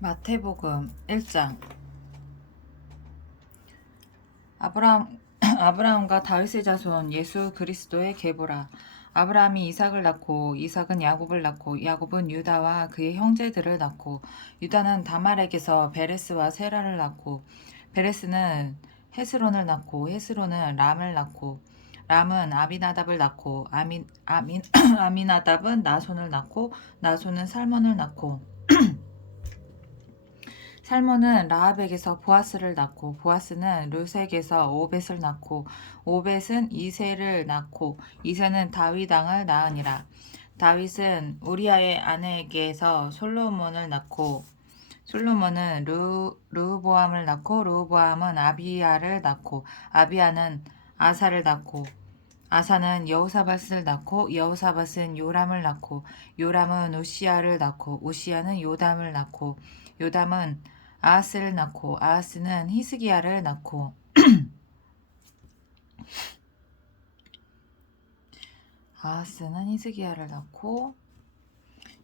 마태복음 1장. 아브라함과 다윗의 자손 예수 그리스도의 계보라. 아브라함이 이삭을 낳고 이삭은 야곱을 낳고 야곱은 유다와 그의 형제들을 낳고 유다는 다말에게서 베레스와 세라를 낳고 베레스는 헤스론을 낳고 헤스론은 람을 낳고 람은 아미나답을 낳고 아미나답은 나손을 낳고 나손은 살몬을 낳고 살몬은 라합에게서 보아스를 낳고 보아스는 르색에서 오벳을 낳고 오벳은 이새를 낳고 이새는 다윗 왕을 낳으니라. 다윗은 우리아의 아내에게서 솔로몬을 낳고 솔로몬은 르호보암을 낳고 르호보암은 아비야를 낳고 아비야는 아사를 낳고 아사는 여호사밧을 낳고 여호사밧은 요람을 낳고 요람은 우시야를 낳고 우시야는 요담을 낳고 요담은 아하스를 낳고 아하스는 히스기야를 낳고 아하스는 히스기야를 낳고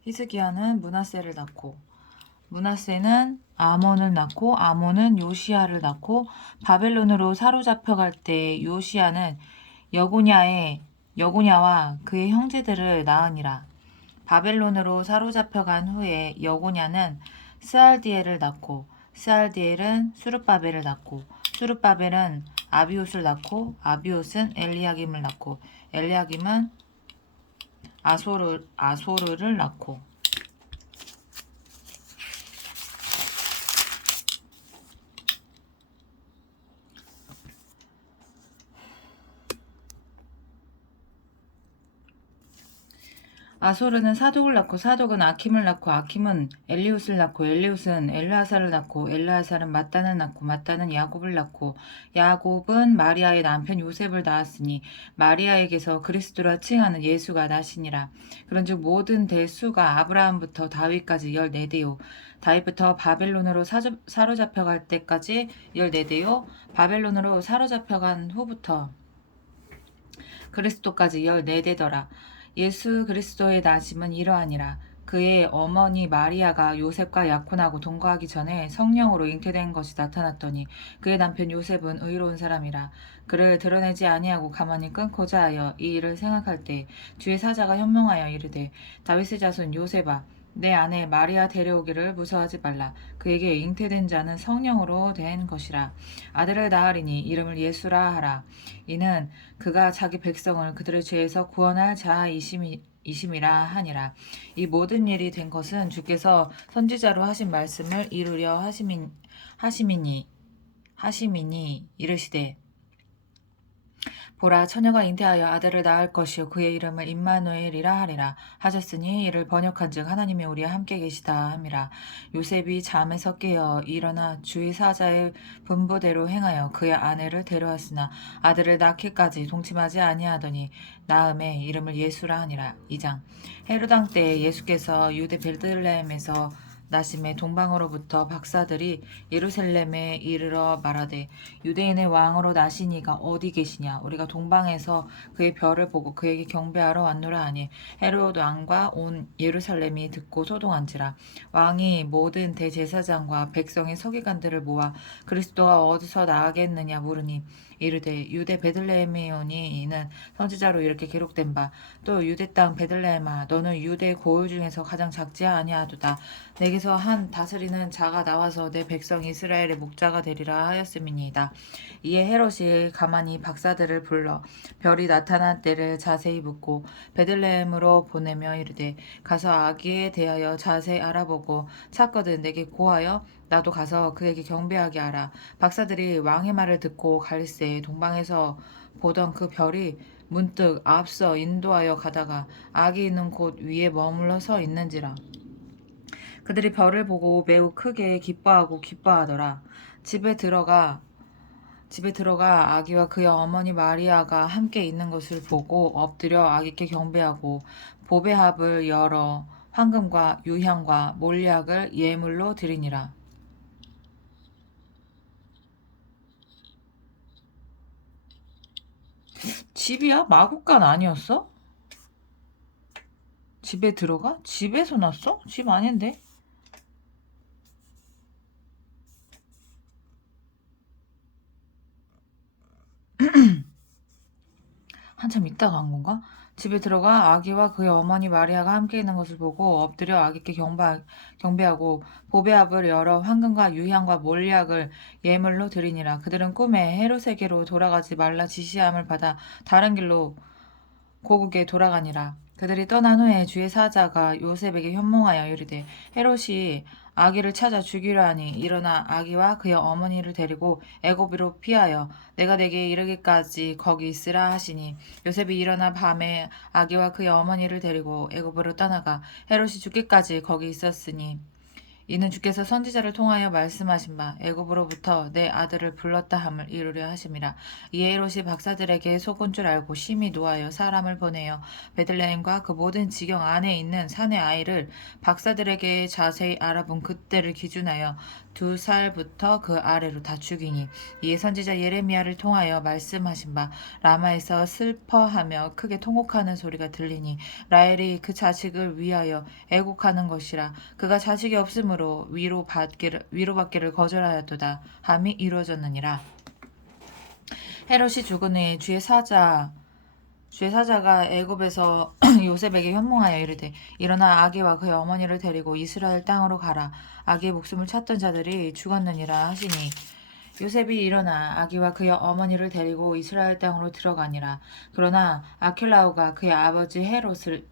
히스기야는 므낫세를 낳고 므낫세는 아몬을 낳고 아몬은 요시야를 낳고 바벨론으로 사로잡혀갈 때 요시야는 여고냐와 그의 형제들을 낳으니라. 바벨론으로 사로잡혀간 후에 여고냐는 스알디엘을 낳고 스알디엘은 수르바벨을 낳고 수르바벨은 아비옷을 낳고 아비옷은 엘리야김을 낳고 엘리야김은 아소르를 낳고 아소르는 사독을 낳고 사독은 아킴을 낳고 아킴은 엘리웃을 낳고 엘리웃은 엘르하사를 낳고 엘르하사는 mat단을 낳고 mat단은 야곱을 낳고 야곱은 마리아의 남편 요셉을 낳았으니 마리아에게서 그리스도라 칭하는 예수가 나시니라. 그런즉 모든 대수가 아브라함부터 다윗까지 14대요 다윗부터 바벨론으로 사로잡혀갈 때까지 14대요 바벨론으로 사로잡혀간 후부터 그리스도까지 14대더라. 예수 그리스도의 나심은 이러하니라. 그의 어머니 마리아가 요셉과 약혼하고 동거하기 전에 성령으로 잉태된 것이 나타났더니 그의 남편 요셉은 의로운 사람이라. 그를 드러내지 아니하고 가만히 끊고자 하여 이 일을 생각할 때 주의 사자가 현명하여 이르되 다윗의 자손 요셉아 내 아내 마리아 데려오기를 무서워하지 말라. 그에게 잉태된 자는 성령으로 된 것이라. 아들을 낳으리니 이름을 예수라 하라. 이는 그가 자기 백성을 그들의 죄에서 구원할 자이심이라 하니라. 이 모든 일이 된 것은 주께서 선지자로 하신 말씀을 이루려 하심이니 이르시되 보라 처녀가 잉태하여 아들을 낳을 것이요 그의 이름을 임마누엘이라 하리라 하셨으니 이를 번역한즉 하나님이 우리와 함께 계시다 함이라. 요셉이 잠에서 깨어 일어나 주의 사자의 분부대로 행하여 그의 아내를 데려왔으나 아들을 낳기까지 동침하지 아니하더니 낳음에 이름을 예수라 하니라. 2장. 헤로당 때에 예수께서 유대 베들레헴에서 나심에 동방으로부터 박사들이 예루살렘에 이르러 말하되 유대인의 왕으로 나시니가 어디 계시냐 우리가 동방에서 그의 별을 보고 그에게 경배하러 왔노라 하니 헤로드 왕과 온 예루살렘이 듣고 소동한지라. 왕이 모든 대제사장과 백성의 서기관들을 모아 그리스도가 어디서 나겠느냐 물으니 이르되 유대 베들레헴에 오니 이는 선지자로 이렇게 기록된 바 또 유대 땅 베들레헴아 너는 유대 고을 중에서 가장 작지 아니하도다. 내게서 한 다스리는 자가 나와서 내 백성 이스라엘의 목자가 되리라 하였음이니이다. 이에 헤롯이 가만히 박사들을 불러 별이 나타난 때를 자세히 묻고 베들레헴으로 보내며 이르되 가서 아기에 대하여 자세히 알아보고 찾거든 내게 고하여 나도 가서 그에게 경배하게 하라. 박사들이 왕의 말을 듣고 갈새 동방에서 보던 그 별이 문득 앞서 인도하여 가다가 아기 있는 곳 위에 머물러 서 있는지라. 그들이 별을 보고 매우 크게 기뻐하더라. 집에 들어가 아기와 그의 어머니 마리아가 함께 있는 것을 보고 엎드려 아기께 경배하고 보배합을 열어 황금과 유향과 몰약을 예물로 드리니라. 집이야? 마구간 아니었어? 집에 들어가? 집에서 났어? 집 아닌데? 한참 있다가 한 건가? 집에 들어가 아기와 그의 어머니 마리아가 함께 있는 것을 보고 엎드려 아기께 경배하고 보배압을 열어 황금과 유향과 몰약을 예물로 드리니라. 그들은 꿈에 헤롯에게로 돌아가지 말라 지시함을 받아 다른 길로 고국에 돌아가니라. 그들이 떠난 후에 주의 사자가 요셉에게 현몽하여 이르되 헤롯이 아기를 찾아 죽이려 하니 일어나 아기와 그의 어머니를 데리고 애굽으로 피하여 내가 내게 이르기까지 거기 있으라 하시니 요셉이 일어나 밤에 아기와 그의 어머니를 데리고 애굽으로 떠나가 헤롯이 죽기까지 거기 있었으니 이는 주께서 선지자를 통하여 말씀하신 바 애굽으로부터 내 아들을 불렀다 함을 이루려 하심이라. 이에 헤롯이 박사들에게 속은 줄 알고 심히 노하여 사람을 보내어 베들레헴과 그 모든 지경 안에 있는 산의 아이를 박사들에게 자세히 알아본 그때를 기준하여 2살부터 그 아래로 다 죽이니 이에 선지자 예레미야를 통하여 말씀하신 바 라마에서 슬퍼하며 크게 통곡하는 소리가 들리니 라헬이 그 자식을 위하여 애곡하는 것이라. 그가 자식이 없으므로 위로받기를 거절하였도다 함이 이루어졌느니라. 헤롯이 죽은 후에 주의 사자가 애굽에서 요셉에게 현몽하여 이르되 일어나 아기와 그의 어머니를 데리고 이스라엘 땅으로 가라. 아기의 목숨을 찾던 자들이 죽었느니라 하시니 요셉이 일어나 아기와 그의 어머니를 데리고 이스라엘 땅으로 들어가니라. 그러나 아킬라오가 그의 아버지 헤롯을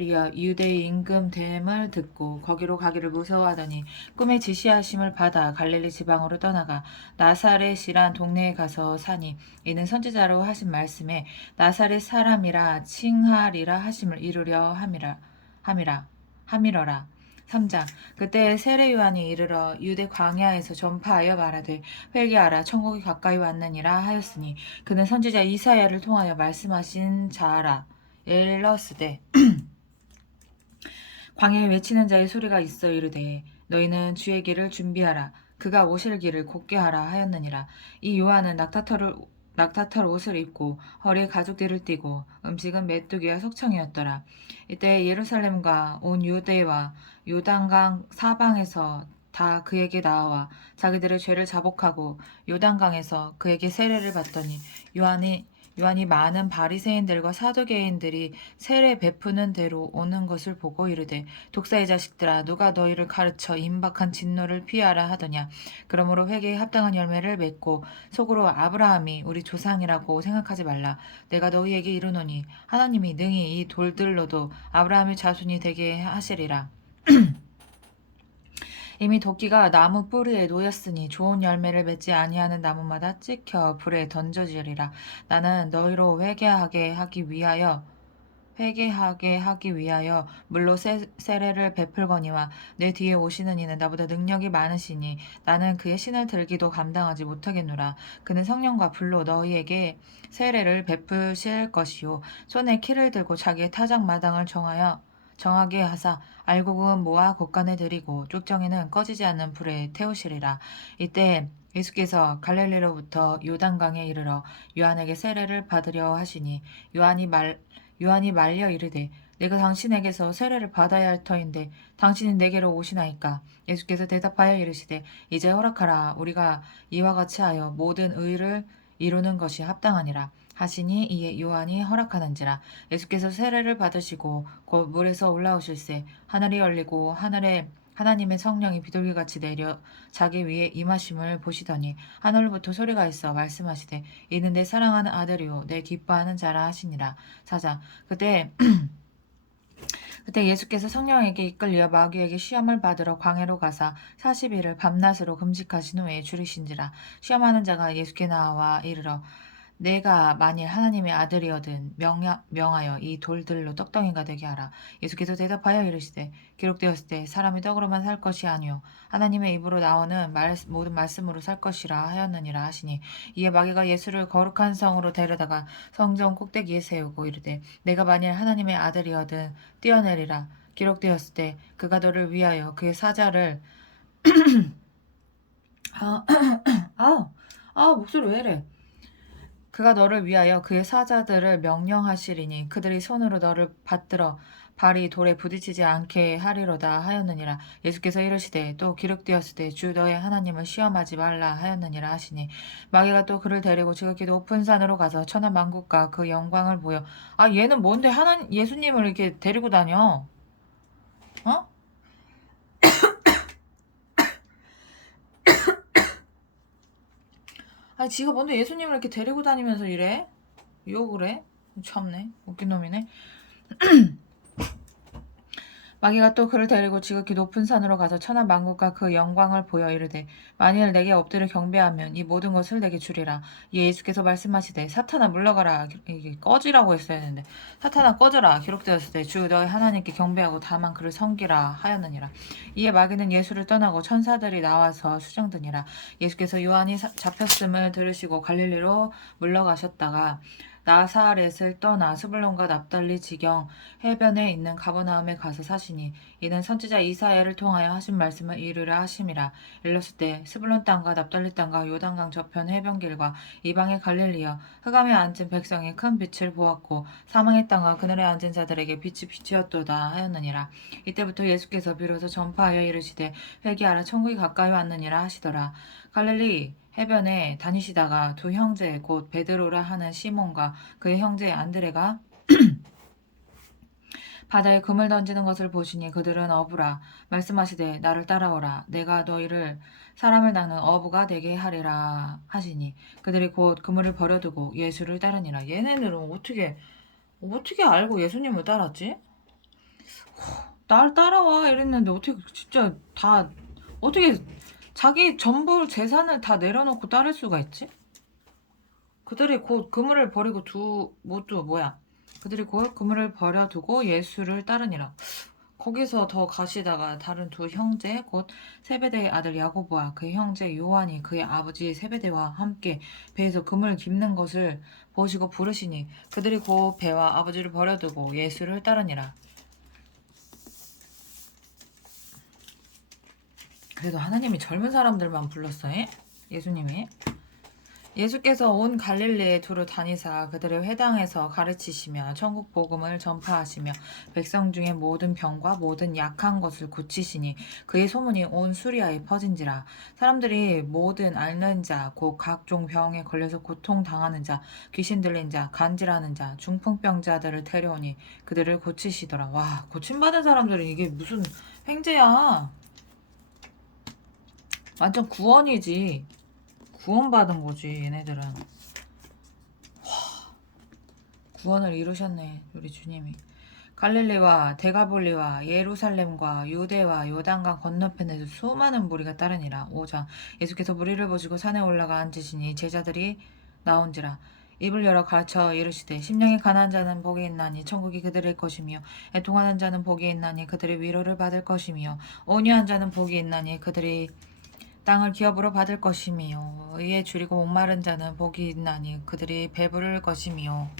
이어 유대의 임금됨을 듣고 거기로 가기를 무서워하더니 꿈에 지시하심을 받아 갈릴리 지방으로 떠나가 나사렛이란 동네에 가서 사니 이는 선지자로 하신 말씀에 나사렛 사람이라 칭하리라 하심을 이루려 함이러라. 3장 그때 세례 요한이 이르러 유대 광야에서 전파하여 말하되 회개하라 천국이 가까이 왔느니라 하였으니 그는 선지자 이사야를 통하여 말씀하신 자라. 일러스되 광야에 외치는 자의 소리가 있어 이르되 너희는 주의 길을 준비하라 그가 오실 길을 곧게 하라 하였느니라. 이 요한은 낙타털 옷을 입고 허리에 가죽띠를 띠고 음식은 메뚜기와 석청이었더라. 이때 예루살렘과 온 유대와 요단강 사방에서 다 그에게 나와 자기들의 죄를 자복하고 요단강에서 그에게 세례를 받더니 요한이 많은 바리새인들과 사두개인들이 세례 베푸는 대로 오는 것을 보고 이르되 독사의 자식들아 누가 너희를 가르쳐 임박한 진노를 피하라 하더냐. 그러므로 회개에 합당한 열매를 맺고 속으로 아브라함이 우리 조상이라고 생각하지 말라. 내가 너희에게 이르노니 하나님이 능히 이 돌들로도 아브라함의 자손이 되게 하시리라. 이미 도끼가 나무 뿌리에 놓였으니 좋은 열매를 맺지 아니하는 나무마다 찍혀 불에 던져지리라. 나는 너희로 회개하게 하기 위하여 물로 세례를 베풀거니와 내 뒤에 오시는 이는 나보다 능력이 많으시니 나는 그의 신을 들기도 감당하지 못하겠노라. 그는 성령과 불로 너희에게 세례를 베푸실 것이요 손에 키를 들고 자기의 타작 마당을 정하게 하사 알곡은 모아 곳간에 들이고 쪽정이는 꺼지지 않는 불에 태우시리라. 이때 예수께서 갈릴리로부터 요단강에 이르러 요한에게 세례를 받으려 하시니 요한이 말려 이르되 내가 당신에게서 세례를 받아야 할 터인데 당신이 내게로 오시나이까. 예수께서 대답하여 이르시되 이제 허락하라. 우리가 이와 같이 하여 모든 의를 이루는 것이 합당하니라 하시니 이에 요한이 허락하는지라. 예수께서 세례를 받으시고 곧 물에서 올라오실새 하늘이 열리고 하늘에 하나님의 성령이 비둘기같이 내려 자기 위에 임하심을 보시더니 하늘로부터 소리가 있어 말씀하시되 이는 내 사랑하는 아들이요 내 기뻐하는 자라 하시니라. 4장 그때 예수께서 성령에게 이끌려 마귀에게 시험을 받으러 광야로 가사 40일을 밤낮으로 금식하신 후에 줄이신지라. 시험하는 자가 예수께 나와 이르러 내가 만일 하나님의 아들이거든 명하여 이 돌들로 떡덩이가 되게 하라. 예수께서 대답하여 이르시되 기록되었을 때 사람이 떡으로만 살 것이 아니요 하나님의 입으로 나오는 모든 말씀으로 살 것이라 하였느니라 하시니 이에 마귀가 예수를 거룩한 성으로 데려다가 성전 꼭대기에 세우고 이르되 내가 만일 하나님의 아들이거든 뛰어내리라. 기록되었을 때 그가 너를 위하여 그의 사자를 목소리 왜 이래. 그가 너를 위하여 그의 사자들을 명령하시리니 그들이 손으로 너를 받들어 발이 돌에 부딪히지 않게 하리로다 하였느니라. 예수께서 이르시되 또 기록되었으되 주 너의 하나님을 시험하지 말라 하였느니라 하시니 마귀가 또 그를 데리고 지극히 높은 산으로 가서 천하 만국과 그 영광을 보여. 아 얘는 뭔데 예수님을 이렇게 데리고 다녀? 어? 아 지가 뭔데 예수님을 이렇게 데리고 다니면서 이래? 욕을 해? 참네 웃긴 놈이네. 마귀가 또 그를 데리고 지극히 높은 산으로 가서 천하 만국과 그 영광을 보여 이르되 만일 내게 엎드려 경배하면 이 모든 것을 내게 주리라. 이에 예수께서 말씀하시되 사탄아 물러가라. 이게 꺼지라고 했어야 했는데 사탄아 꺼져라. 기록되었을 때 주 너의 하나님께 경배하고 다만 그를 섬기라 하였느니라. 이에 마귀는 예수를 떠나고 천사들이 나와서 수정드니라. 예수께서 요한이 잡혔음을 들으시고 갈릴리로 물러가셨다가 나사렛을 떠나 스불론과 납달리 지경 해변에 있는 가버나움에 가서 사시니 이는 선지자 이사야를 통하여 하신 말씀을 이루라 하심이라. 일렀을 때 스불론 땅과 납달리 땅과 요단강 저편 해변길과 이방의 갈릴리여 흑암에 앉은 백성이 큰 빛을 보았고 사망의 땅과 그늘에 앉은 자들에게 빛이 비치었도다 하였느니라. 이때부터 예수께서 비로소 전파하여 이르시되 회개하라 천국이 가까이 왔느니라 하시더라. 갈릴리 해변에 다니시다가 두 형제 곧 베드로라 하는 시몬과 그의 형제 안드레가 바다에 금을 던지는 것을 보시니 그들은 어부라. 말씀하시되 나를 따라오라. 내가 너희를 사람을 낚는 어부가 되게 하리라 하시니 그들이 곧 그물을 버려두고 예수를 따르니라. 얘네들은 어떻게 알고 예수님을 따랐지? 날 따라와 이랬는데 어떻게 진짜 다 어떻게 자기 전부 재산을 다 내려놓고 따를 수가 있지? 그들이 곧 그물을 버리고 그들이 곧 그물을 버려두고 예수를 따르니라. 거기서 더 가시다가 다른 두 형제 곧 세베대의 아들 야고보와 그의 형제 요한이 그의 아버지 세베대와 함께 배에서 그물 깁는 것을 보시고 부르시니 그들이 곧 배와 아버지를 버려두고 예수를 따르니라. 그래도 하나님이 젊은 사람들만 불렀어요? 예수님이? 예수께서 온 갈릴리에 두루 다니사 그들의 회당에서 가르치시며 천국 복음을 전파하시며 백성 중에 모든 병과 모든 약한 것을 고치시니 그의 소문이 온 수리아에 퍼진지라. 사람들이 모든 앓는 자 곧 각종 병에 걸려서 고통당하는 자 귀신 들린 자 간질하는 자 중풍병자들을 데려오니 그들을 고치시더라. 와 고침받은 사람들은 이게 무슨 횡재야. 완전 구원이지. 구원받은 거지 얘네들은. 구원을 이루셨네 우리 주님이. 갈릴리와 데가볼리와 예루살렘과 유대와 요단강 건너편에서 수많은 무리가 따르니라. 5장 예수께서 무리를 보시고 산에 올라가 앉으시니 제자들이 나온지라. 입을 열어 가르쳐 이르시되 심령이 가난한 자는 복이 있나니 천국이 그들의 것이며 애통하는 자는 복이 있나니 그들의 위로를 받을 것이며 온유한 자는 복이 있나니 그들이 땅을 기업으로 받을 것이며 의에 줄이고 목마른 자는 복이 있나니 그들이 배부를 것이며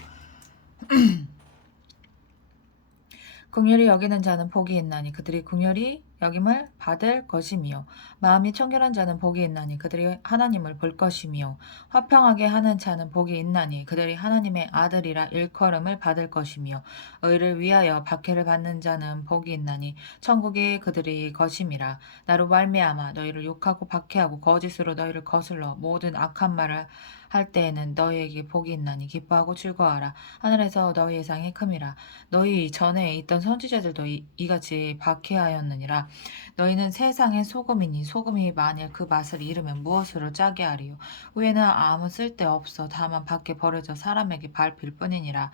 긍휼히 여기는 자는 복이 있나니 그들이 긍휼히 여김을 받을 것이며 마음이 청결한 자는 복이 있나니 그들이 하나님을 볼 것이며 화평하게 하는 자는 복이 있나니 그들이 하나님의 아들이라 일컬음을 받을 것이며 의를 위하여 박해를 받는 자는 복이 있나니 천국이 그들이 것임이라. 나로 말미암아 너희를 욕하고 박해하고 거짓으로 너희를 거슬러 모든 악한 말을 할 때에는 너희에게 복이 있나니 기뻐하고 즐거워하라. 하늘에서 너희의 상이 큼이라. 너희 전에 있던 선지자들도 이같이 박해하였느니라. 너희는 세상의 소금이니 소금이 만일 그 맛을 잃으면 무엇으로 짜게 하리요. 후에는 아무 쓸데없어 다만 밖에 버려져 사람에게 밟힐 뿐이니라.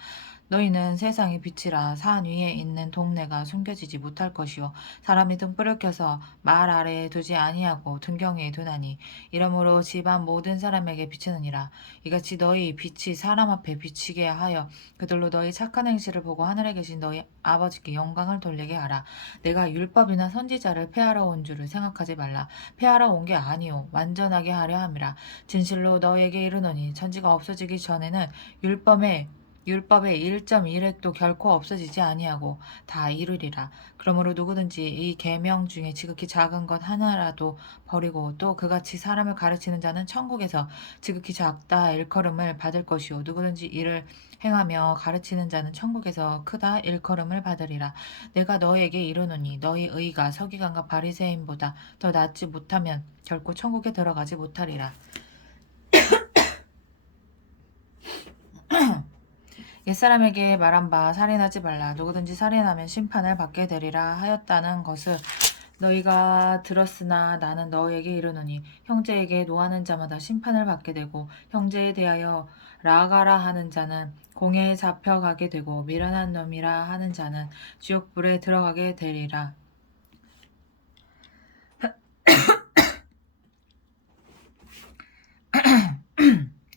너희는 세상의 빛이라. 산 위에 있는 동네가 숨겨지지 못할 것이요 사람이 등불을 켜서 말 아래에 두지 아니하고 등경에 두나니 이러므로 집안 모든 사람에게 비추느니라. 이같이 너희 빛이 사람 앞에 비치게 하여 그들로 너희 착한 행실을 보고 하늘에 계신 너희 아버지께 영광을 돌리게 하라. 내가 율법이나 선지자를 폐하러 온 줄을 생각하지 말라. 폐하러 온 게 아니요 완전하게 하려 함이라. 진실로 너희에게 이르노니 천지가 없어지기 전에는 율법에 율법의 1.1획도 결코 없어지지 아니하고 다 이루리라. 그러므로 누구든지 이 계명 중에 지극히 작은 것 하나라도 버리고 또 그같이 사람을 가르치는 자는 천국에서 지극히 작다 일컬음을 받을 것이요 누구든지 이를 행하며 가르치는 자는 천국에서 크다 일컬음을 받으리라. 내가 너에게 이르노니 너희 의가 서기관과 바리새인보다 더 낫지 못하면 결코 천국에 들어가지 못하리라. 옛사람에게 말한 바 살인하지 말라. 누구든지 살인하면 심판을 받게 되리라 하였다는 것을 너희가 들었으나 나는 너희에게 이르노니 형제에게 노하는 자마다 심판을 받게 되고 형제에 대하여 라가라 하는 자는 공회에 잡혀가게 되고 미련한 놈이라 하는 자는 지옥불에 들어가게 되리라.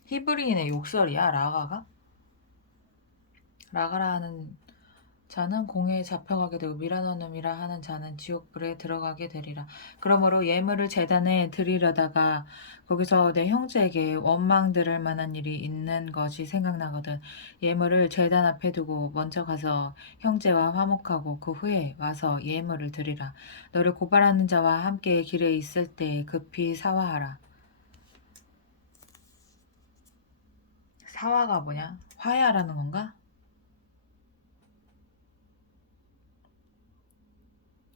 히브리인의 욕설이야 라가가? 라가라 하는 자는 공회에 잡혀가게 되고 미련한 놈이라 하는 자는 지옥불에 들어가게 되리라. 그러므로 예물을 제단에 드리려다가 거기서 내 형제에게 원망 들을 만한 일이 있는 것이 생각나거든. 예물을 제단 앞에 두고 먼저 가서 형제와 화목하고 그 후에 와서 예물을 드리라. 너를 고발하는 자와 함께 길에 있을 때 급히 사화하라. 사화가 뭐냐? 화해하라는 건가?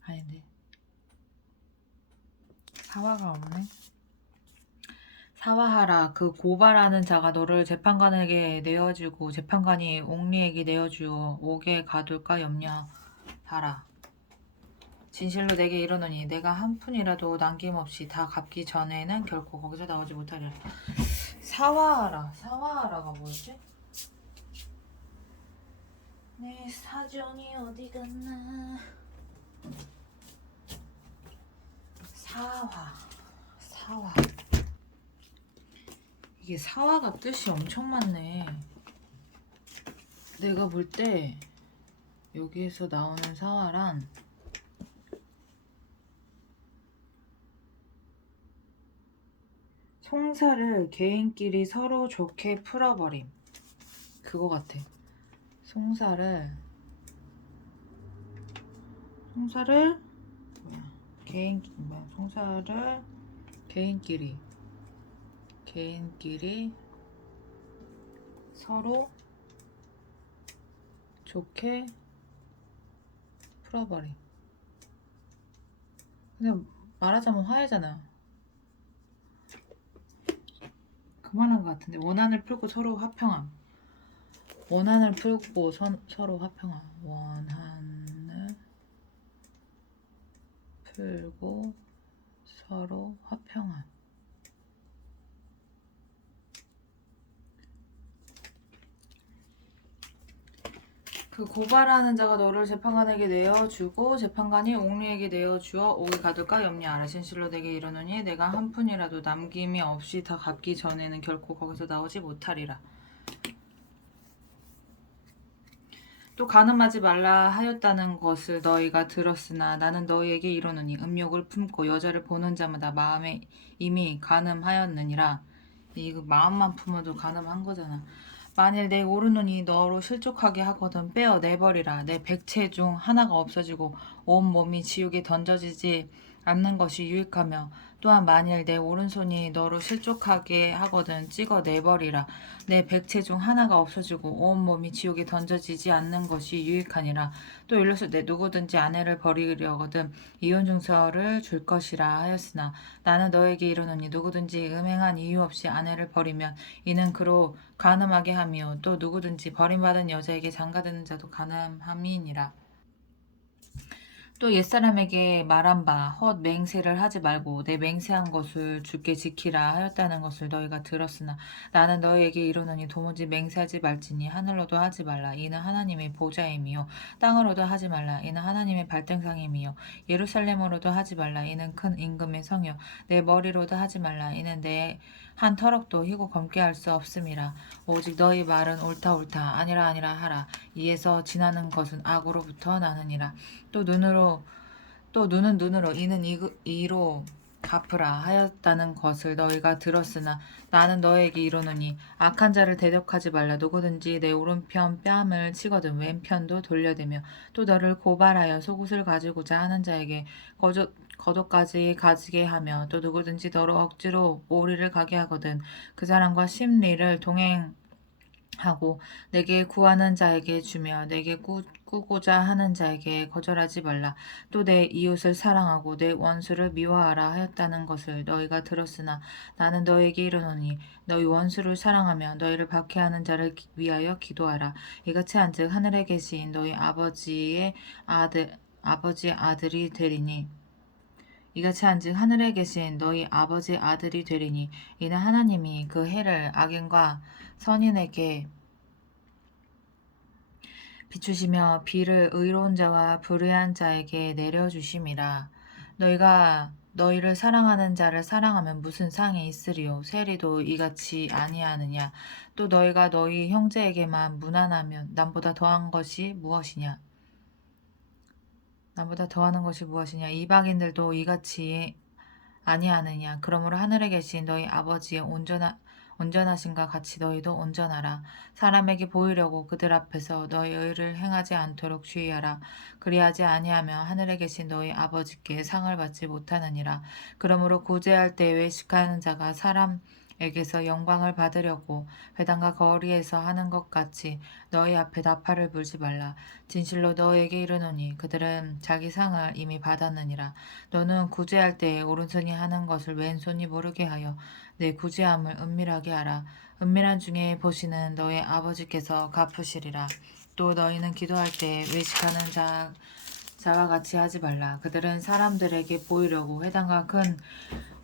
아닌데 사화가 없네. 사화하라. 그 고발하는 자가 너를 재판관에게 내어주고 재판관이 옥리에게 내어주어 옥에 가둘까 염려하라. 진실로 내게 이르노니 내가 한 푼이라도 남김없이 다 갚기 전에는 결코 거기서 나오지 못하리라. 사화하라. 사화하라가 뭐였지? 내 사정이 어디 갔나. 사화. 이게 사화가 뜻이 엄청 많네. 내가 볼 때 여기에서 나오는 사화란 송사를 개인끼리 서로 좋게 풀어버림. 그거 같아. 송사를 송사를 개인끼리 서로 좋게 풀어버림. 근데 말하자면 화해잖아. 그만한 것 같은데. 원한을 풀고 서로 화평함. 원한을 풀고 서로 화평함. 원한을 풀고 서로 화평함. 그 고발하는 자가 너를 재판관에게 내어주고 재판관이 옥리에게 내어주어 옥에 가둘까 염려하라. 진실로 내게 이르노니 내가 한 푼이라도 남김이 없이 다 갚기 전에는 결코 거기서 나오지 못하리라. 또 간음하지 말라 하였다는 것을 너희가 들었으나 나는 너희에게 이르노니 음욕을 품고 여자를 보는 자마다 마음에 이미 간음하였느니라. 이거 마음만 품어도 간음한 거잖아. 만일 내 오른눈이 너로 실족하게 하거든 빼어 내버리라. 내 백체 중 하나가 없어지고 온 몸이 지옥에 던져지지 않는 것이 유익하며 또한 만일 내 오른손이 너로 실족하게 하거든 찍어 내버리라. 내 백체 중 하나가 없어지고 온 몸이 지옥에 던져지지 않는 것이 유익하니라. 또 일러서 내 누구든지 아내를 버리려거든 이혼 증서를 줄 것이라 하였으나 나는 너에게 이르노니 누구든지 음행한 이유 없이 아내를 버리면 이는 그로 간음하게 하며 또 누구든지 버림받은 여자에게 장가드는 자도 간음함이니라. 또 옛사람에게 말한 바 헛 맹세를 하지 말고 내 맹세한 것을 주께 지키라 하였다는 것을 너희가 들었으나 나는 너희에게 이르노니 도무지 맹세하지 말지니 하늘로도 하지 말라 이는 하나님의 보좌임이요 땅으로도 하지 말라 이는 하나님의 발등상임이요 예루살렘으로도 하지 말라 이는 큰 임금의 성이요 내 머리로도 하지 말라 이는 내 한 터럭도 희고 검게 할 수 없음이라. 오직 너희 말은 옳다 아니라 하라. 이에서 지나는 것은 악으로부터 나느니라. 또 눈은 눈으로 이는 이로 갚으라 하였다는 것을 너희가 들었으나 나는 너에게 이르노니 악한 자를 대적하지 말라. 누구든지 내 오른편 뺨을 치거든 왼편도 돌려대며 또 너를 고발하여 속옷을 가지고자 하는 자에게 겉옷까지 가지게 하며 또 누구든지 너로 억지로 오리를 가게 하거든 그 사람과 십리를 동행하고 내게 구하는 자에게 주며 내게 꾸고자 하는 자에게 거절하지 말라. 또 내 이웃을 사랑하고 내 원수를 미워하라 하였다는 것을 너희가 들었으나 나는 너에게 이르노니 너희 원수를 사랑하며 너희를 박해하는 자를 위하여 기도하라. 이같이 한즉 하늘에 계신 너희 아버지의 아들이 되리니 이같이 한즉 하늘에 계신 너희 아버지 아들이 되리니 이는 하나님이 그 해를 악인과 선인에게 비추시며 비를 의로운 자와 불의한 자에게 내려주심이라. 너희가 너희를 사랑하는 자를 사랑하면 무슨 상이 있으리요? 세리도 이같이 아니하느냐? 또 너희가 너희 형제에게만 무난하면 남보다 더한 것이 무엇이냐? 남보다 더하는 것이 무엇이냐? 이방인들도 이같이 아니하느냐? 그러므로 하늘에 계신 너희 아버지의 온전하신가 같이 너희도 온전하라. 사람에게 보이려고 그들 앞에서 너희 의를 행하지 않도록 주의하라. 그리하지 아니하면 하늘에 계신 너희 아버지께 상을 받지 못하느니라. 그러므로 구제할 때 외식하는 자가 사람에게서 영광을 받으려고 회당과 거리에서 하는 것 같이 너희 앞에 나팔을 불지 말라. 진실로 너에게 이르노니 그들은 자기 상을 이미 받았느니라. 너는 구제할 때 오른손이 하는 것을 왼손이 모르게 하여 내 구제함을 은밀하게 하라. 은밀한 중에 보시는 너의 아버지께서 갚으시리라. 또 너희는 기도할 때 외식하는 자와 같이 하지 말라. 그들은 사람들에게 보이려고 회당과 큰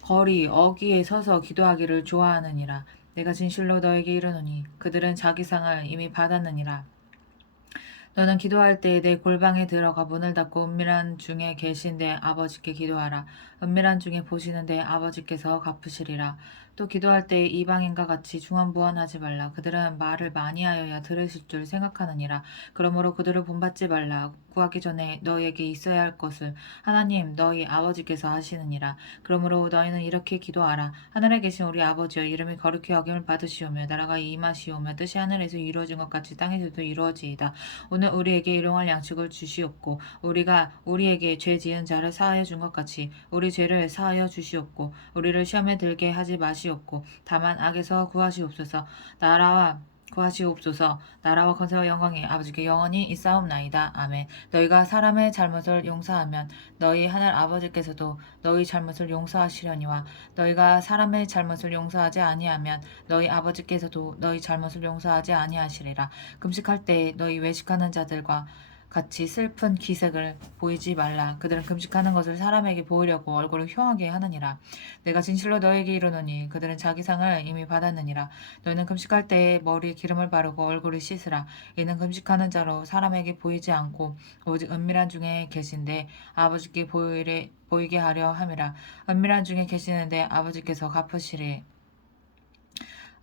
거리 어귀에 서서 기도하기를 좋아하느니라. 내가 진실로 너에게 이르노니 그들은 자기 상을 이미 받았느니라. 너는 기도할 때 내 골방에 들어가 문을 닫고 은밀한 중에 계신 내 아버지께 기도하라. 은밀한 중에 보시는 내 아버지께서 갚으시리라. 또 기도할 때 이방인과 같이 중언부언하지 말라. 그들은 말을 많이 하여야 들으실 줄 생각하느니라. 그러므로 그들을 본받지 말라. 구하기 전에 너희에게 있어야 할 것을 하나님 너희 아버지께서 하시느니라. 그러므로 너희는 이렇게 기도하라. 하늘에 계신 우리 아버지여, 이름이 거룩히 여김을 받으시오며 나라가 임하시오며 뜻이 하늘에서 이루어진 것 같이 땅에서도 이루어지이다. 오늘 우리에게 일용할 양식을 주시옵고 우리가 우리에게 죄 지은 자를 사하여 준 것 같이 우리 죄를 사하여 주시옵고 우리를 시험에 들게 하지 마시옵고 다만 악에서 구하시옵소서. 나라와 권세와 영광이 아버지께 영원히 있사옵나이다. 아멘. 너희가 사람의 잘못을 용서하면 너희 하늘 아버지께서도 너희 잘못을 용서하시려니와 너희가 사람의 잘못을 용서하지 아니하면 너희 아버지께서도 너희 잘못을 용서하지 아니하시리라. 금식할 때 너희 외식하는 자들과 같이 슬픈 기색을 보이지 말라. 그들은 금식하는 것을 사람에게 보이려고 얼굴을 흉하게 하느니라. 내가 진실로 너에게 이르노니 그들은 자기 상을 이미 받았느니라. 너희는 금식할 때에 머리에 기름을 바르고 얼굴을 씻으라. 이는 금식하는 자로 사람에게 보이지 않고 오직 은밀한 중에 계신데 아버지께 보이게 하려 함이라. 은밀한 중에 계시는데 아버지께서 갚으시리.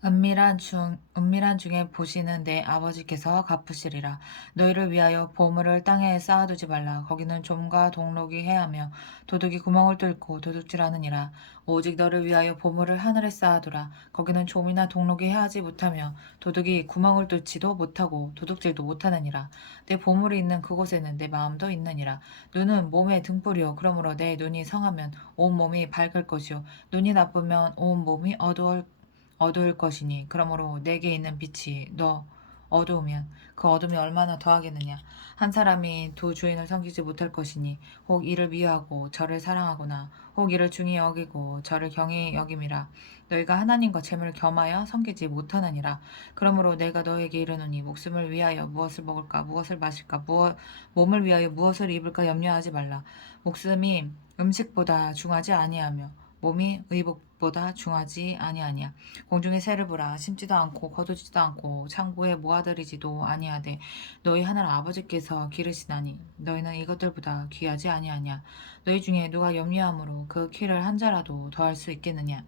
은밀한 중에 보시는 내 아버지께서 갚으시리라. 너희를 위하여 보물을 땅에 쌓아두지 말라. 거기는 좀과 동록이 해하며 도둑이 구멍을 뚫고 도둑질하느니라. 오직 너를 위하여 보물을 하늘에 쌓아두라. 거기는 좀이나 동록이 해하지 못하며 도둑이 구멍을 뚫지도 못하고 도둑질도 못하느니라. 내 보물이 있는 그곳에는 내 마음도 있느니라. 눈은 몸의 등불이요 그러므로 내 눈이 성하면 온 몸이 밝을 것이요 눈이 나쁘면 온 몸이 어두울 것이니 그러므로 내게 있는 빛이 너 어두우면 그 어둠이 얼마나 더하겠느냐. 한 사람이 두 주인을 섬기지 못할 것이니 혹 이를 미워하고 저를 사랑하거나 혹 이를 중히 여기고 저를 경히 여김이라. 너희가 하나님과 재물을 겸하여 섬기지 못하느니라. 그러므로 내가 너에게 이르노니 목숨을 위하여 무엇을 먹을까 무엇을 마실까 몸을 위하여 무엇을 입을까 염려하지 말라. 목숨이 음식보다 중하지 아니하며 몸이 의복보다 중하지 아니하냐. 공중에 새를 보라. 심지도 않고 거두지도 않고 창고에 모아들이지도 아니하되 너희 하늘 아버지께서 기르시나니 너희는 이것들보다 귀하지 아니하냐. 너희 중에 누가 염려함으로 그 키를 한 자라도 더할 수 있겠느냐.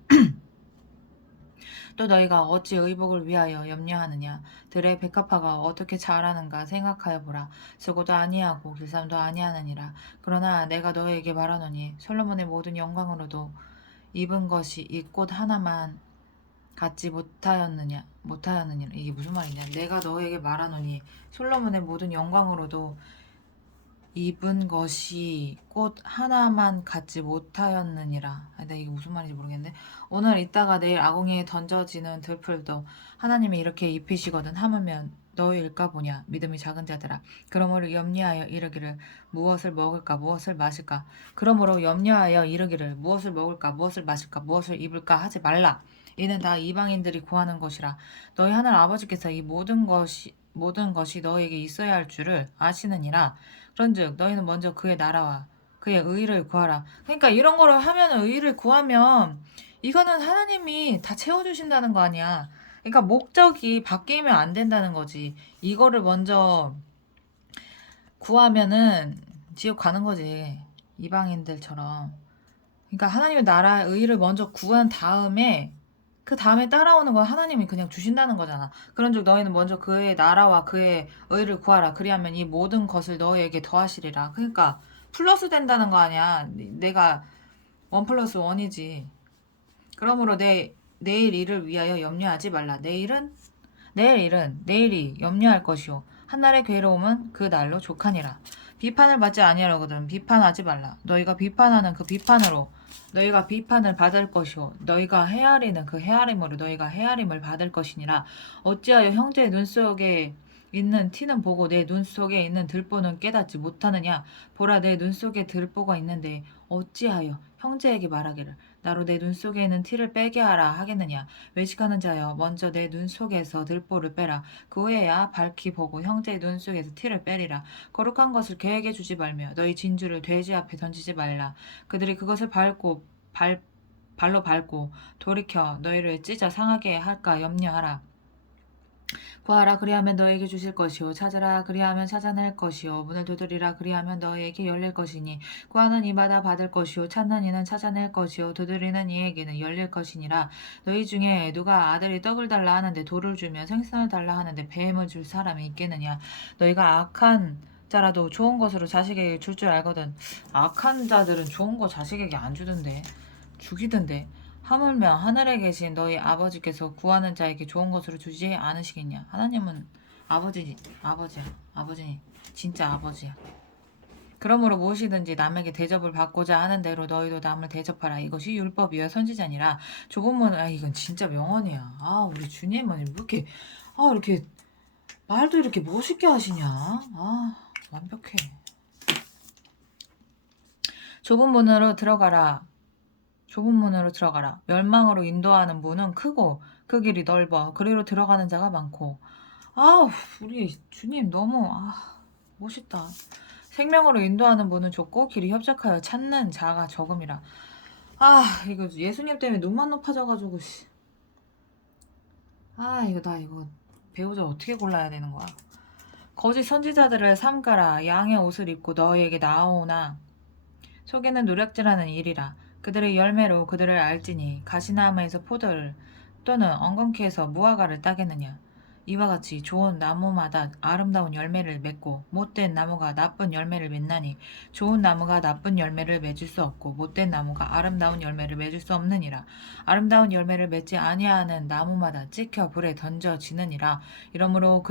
또 너희가 어찌 의복을 위하여 염려하느냐. 들의 백합화가 어떻게 자라는가 생각하여 보라. 수고도 아니하고 길쌈도 아니하느니라. 그러나 내가 너희에게 말하노니 솔로몬의 모든 영광으로도 입은 것이 이 꽃 하나만 갖지 못하였느니라. 이게 무슨 말이냐. 내가 너에게 말하노니 솔로몬의 모든 영광으로도 입은 것이 꽃 하나만 갖지 못하였느니라. 나 이게 무슨 말인지 모르겠는데, 오늘 있다가 내일 아궁이에 던져지는 들풀도 하나님이 이렇게 입히시거든 하물며 너희일까 보냐. 믿음이 작은 자들아. 그러므로 염려하여 이르기를 무엇을 먹을까 무엇을 마실까. 그러므로 염려하여 이르기를 무엇을 먹을까 무엇을 마실까 무엇을 입을까 하지 말라. 이는 다 이방인들이 구하는 것이라. 너희 하늘 아버지께서 이 모든 것이 너에게 있어야 할 줄을 아시느니라. 그런즉 너희는 먼저 그의 나라와 그의 의를 구하라. 그러니까 이런 거를 하면 의를 구하면 이거는 하나님이 다 채워주신다는 거 아니야. 그러니까 목적이 바뀌면 안 된다는 거지. 이거를 먼저 구하면은 지옥 가는 거지. 이방인들처럼. 그러니까 하나님의 나라의 의를 먼저 구한 다음에 그 다음에 따라오는 건 하나님이 그냥 주신다는 거잖아. 그런즉 너희는 먼저 그의 나라와 그의 의를 구하라. 그리하면 이 모든 것을 너희에게 더하시리라. 그러니까 플러스 된다는 거 아니야. 내가 1 플러스 1이지. 그러므로 내일 일을 위하여 염려하지 말라. 내일 일은 내일이 염려할 것이요 한날의 괴로움은 그 날로 족하니라. 비판을 받지 아니하려거든 비판하지 말라. 너희가 비판하는 그 비판으로 너희가 비판을 받을 것이요 너희가 헤아리는 그 헤아림으로 너희가 헤아림을 받을 것이니라. 어찌하여 형제의 눈 속에 있는 티는 보고 내 눈 속에 있는 들보는 깨닫지 못하느냐. 보라, 내 눈 속에 들보가 있는데 어찌하여 형제에게 말하기를 나로 내 눈 속에 있는 티를 빼게 하라 하겠느냐. 외식하는 자여, 먼저 내 눈 속에서 들보를 빼라. 그 후에야 밝히 보고 형제의 눈 속에서 티를 빼리라. 거룩한 것을 계획해 주지 말며 너희 진주를 돼지 앞에 던지지 말라. 그들이 그것을 발로 밟고 돌이켜 너희를 찢어 상하게 할까 염려하라. 구하라, 그리하면 너에게 주실 것이요 찾으라, 그리하면 찾아낼 것이요 문을 두드리라, 그리하면 너에게 열릴 것이니 구하는 이마다 받을 것이요 찾는 이는 찾아낼 것이요 두드리는 이에게는 열릴 것이니라. 너희 중에 누가 아들이 떡을 달라 하는데 돌을 주며 생선을 달라 하는데 뱀을 줄 사람이 있겠느냐. 너희가 악한 자라도 좋은 것으로 자식에게 줄 줄 알거든. 악한 자들은 좋은 거 자식에게 안 주던데, 죽이던데. 하물며 하늘에 계신 너희 아버지께서 구하는 자에게 좋은 것으로 주지 않으시겠냐. 하나님은 아버지야. 아버지, 진짜 아버지야. 그러므로 무엇이든지 남에게 대접을 받고자 하는 대로 너희도 남을 대접하라. 이것이 율법이요 선지자니라. 좁은 문을, 이건 진짜 명언이야. 우리 주님은 이렇게 말도 이렇게 멋있게 하시냐. 완벽해. 좁은 문으로 들어가라. 멸망으로 인도하는 문은 크고 그 길이 넓어 그리로 들어가는 자가 많고. 우리 주님 너무 멋있다. 생명으로 인도하는 문은 좁고 길이 협착하여 찾는 자가 적음이라. 이거 예수님 때문에 눈만 높아져가지고 이거 배우자 어떻게 골라야 되는 거야. 거짓 선지자들을 삼가라. 양의 옷을 입고 너희에게 나오나 속에는 노략질하는 일이라. 그들의 열매로 그들을 알지니 가시나무에서 포도를 또는 엉겅퀴에서 무화과를 따겠느냐. 이와 같이 좋은 나무마다 아름다운 열매를 맺고 못된 나무가 나쁜 열매를 맺나니 좋은 나무가 나쁜 열매를 맺을 수 없고 못된 나무가 아름다운 열매를 맺을 수 없느니라. 아름다운 열매를 맺지 아니하는 나무마다 찍혀 불에 던져지느니라. 이러므로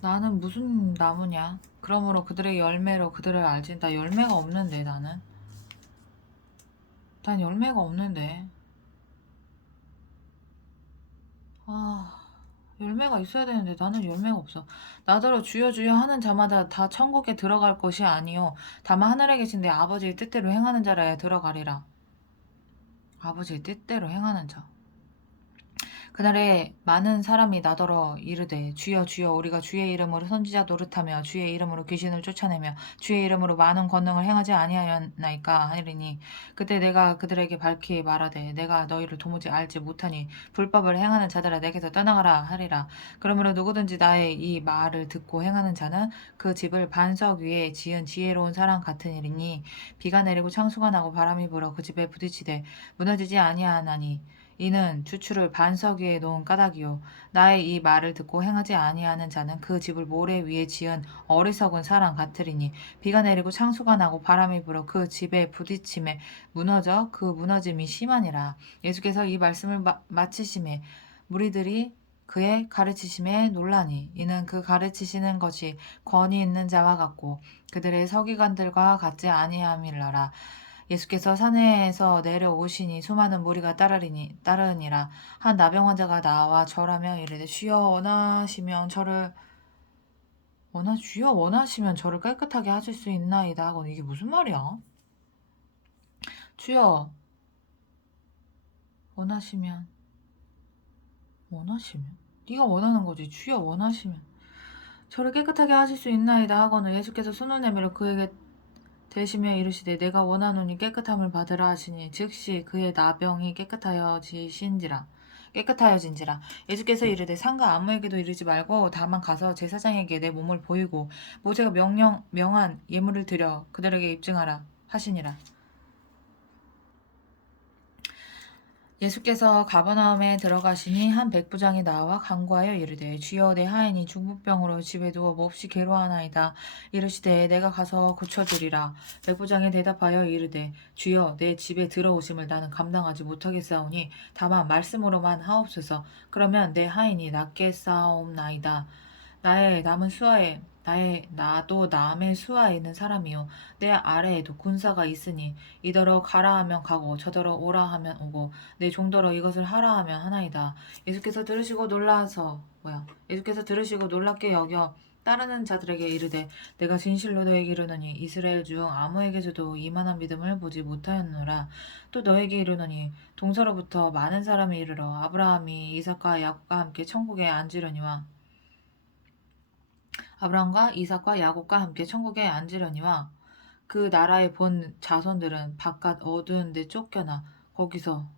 나는 무슨 나무냐? 그러므로 그들의 열매로 그들을 알지. 나 열매가 없는데 난 열매가 없는데. 열매가 있어야 되는데 나는 열매가 없어. 나더러 주여 주여 하는 자마다 다 천국에 들어갈 것이 아니요 다만 하늘에 계신 내 아버지의 뜻대로 행하는 자라야 들어가리라. 아버지의 뜻대로 행하는 자. 그날에 많은 사람이 나더러 이르되 주여 주여 우리가 주의 이름으로 선지자 노릇하며 주의 이름으로 귀신을 쫓아내며 주의 이름으로 많은 권능을 행하지 아니하였나이까 하리니 그때 내가 그들에게 밝히 말하되 내가 너희를 도무지 알지 못하니 불법을 행하는 자들아 내게서 떠나가라 하리라. 그러므로 누구든지 나의 이 말을 듣고 행하는 자는 그 집을 반석 위에 지은 지혜로운 사람 같으니니 비가 내리고 창수가 나고 바람이 불어 그 집에 부딪히되 무너지지 아니하나니 이는 주추를 반석 위에 놓은 까닭이요 나의 이 말을 듣고 행하지 아니하는 자는 그 집을 모래 위에 지은 어리석은 사람 같으리니 비가 내리고 창수가 나고 바람이 불어 그 집에 부딪힘에 무너져 그 무너짐이 심하니라. 예수께서 이 말씀을 마치심에 무리들이 그의 가르치심에 놀라니 이는 그 가르치시는 것이 권위 있는 자와 같고 그들의 서기관들과 같지 아니함이라라. 예수께서 산에서 내려오시니 수많은 무리가 따르니라. 한 나병 환자가 나와 절하며 이르되 주여 원하시면 저를 깨끗하게 하실 수 있나이다 하고는 이게 무슨 말이야? 주여 원하시면 네가 원하는 거지. 주여 원하시면 저를 깨끗하게 하실 수 있나이다 하고는 예수께서 손을 내밀어 그에게 대시며 이르시되 내가 원하노니 깨끗함을 받으라 하시니 즉시 그의 나병이 깨끗하여진지라. 예수께서 이르되 상가 아무에게도 이르지 말고 다만 가서 제사장에게 내 몸을 보이고 모세가 명한 예물을 드려 그들에게 입증하라 하시니라. 예수께서 가버나움에 들어가시니 한 백부장이 나와 간구하여 이르되 주여 내 하인이 중풍병으로 집에 누워 몹시 괴로워하나이다. 이르시되 내가 가서 고쳐주리라. 백부장이 대답하여 이르되 주여 내 집에 들어오심을 나는 감당하지 못하겠사오니 다만 말씀으로만 하옵소서. 그러면 내 하인이 낫겠사옵나이다. 나도 남의 수하에 있는 사람이요 내 아래에도 군사가 있으니 이더러 가라 하면 가고 저더러 오라 하면 오고 내 종더러 이것을 하라 하면 하나이다. 예수께서 들으시고 놀랍게 여겨 따르는 자들에게 이르되 내가 진실로 너에게 이르노니 이스라엘 중 아무에게서도 이만한 믿음을 보지 못하였노라. 또 너에게 이르노니 동서로부터 많은 사람이 이르러 아브라함과 이삭과 야곱과 함께 천국에 앉으려니와 그 나라의 본 자손들은 바깥 어두운 데 쫓겨나 거기서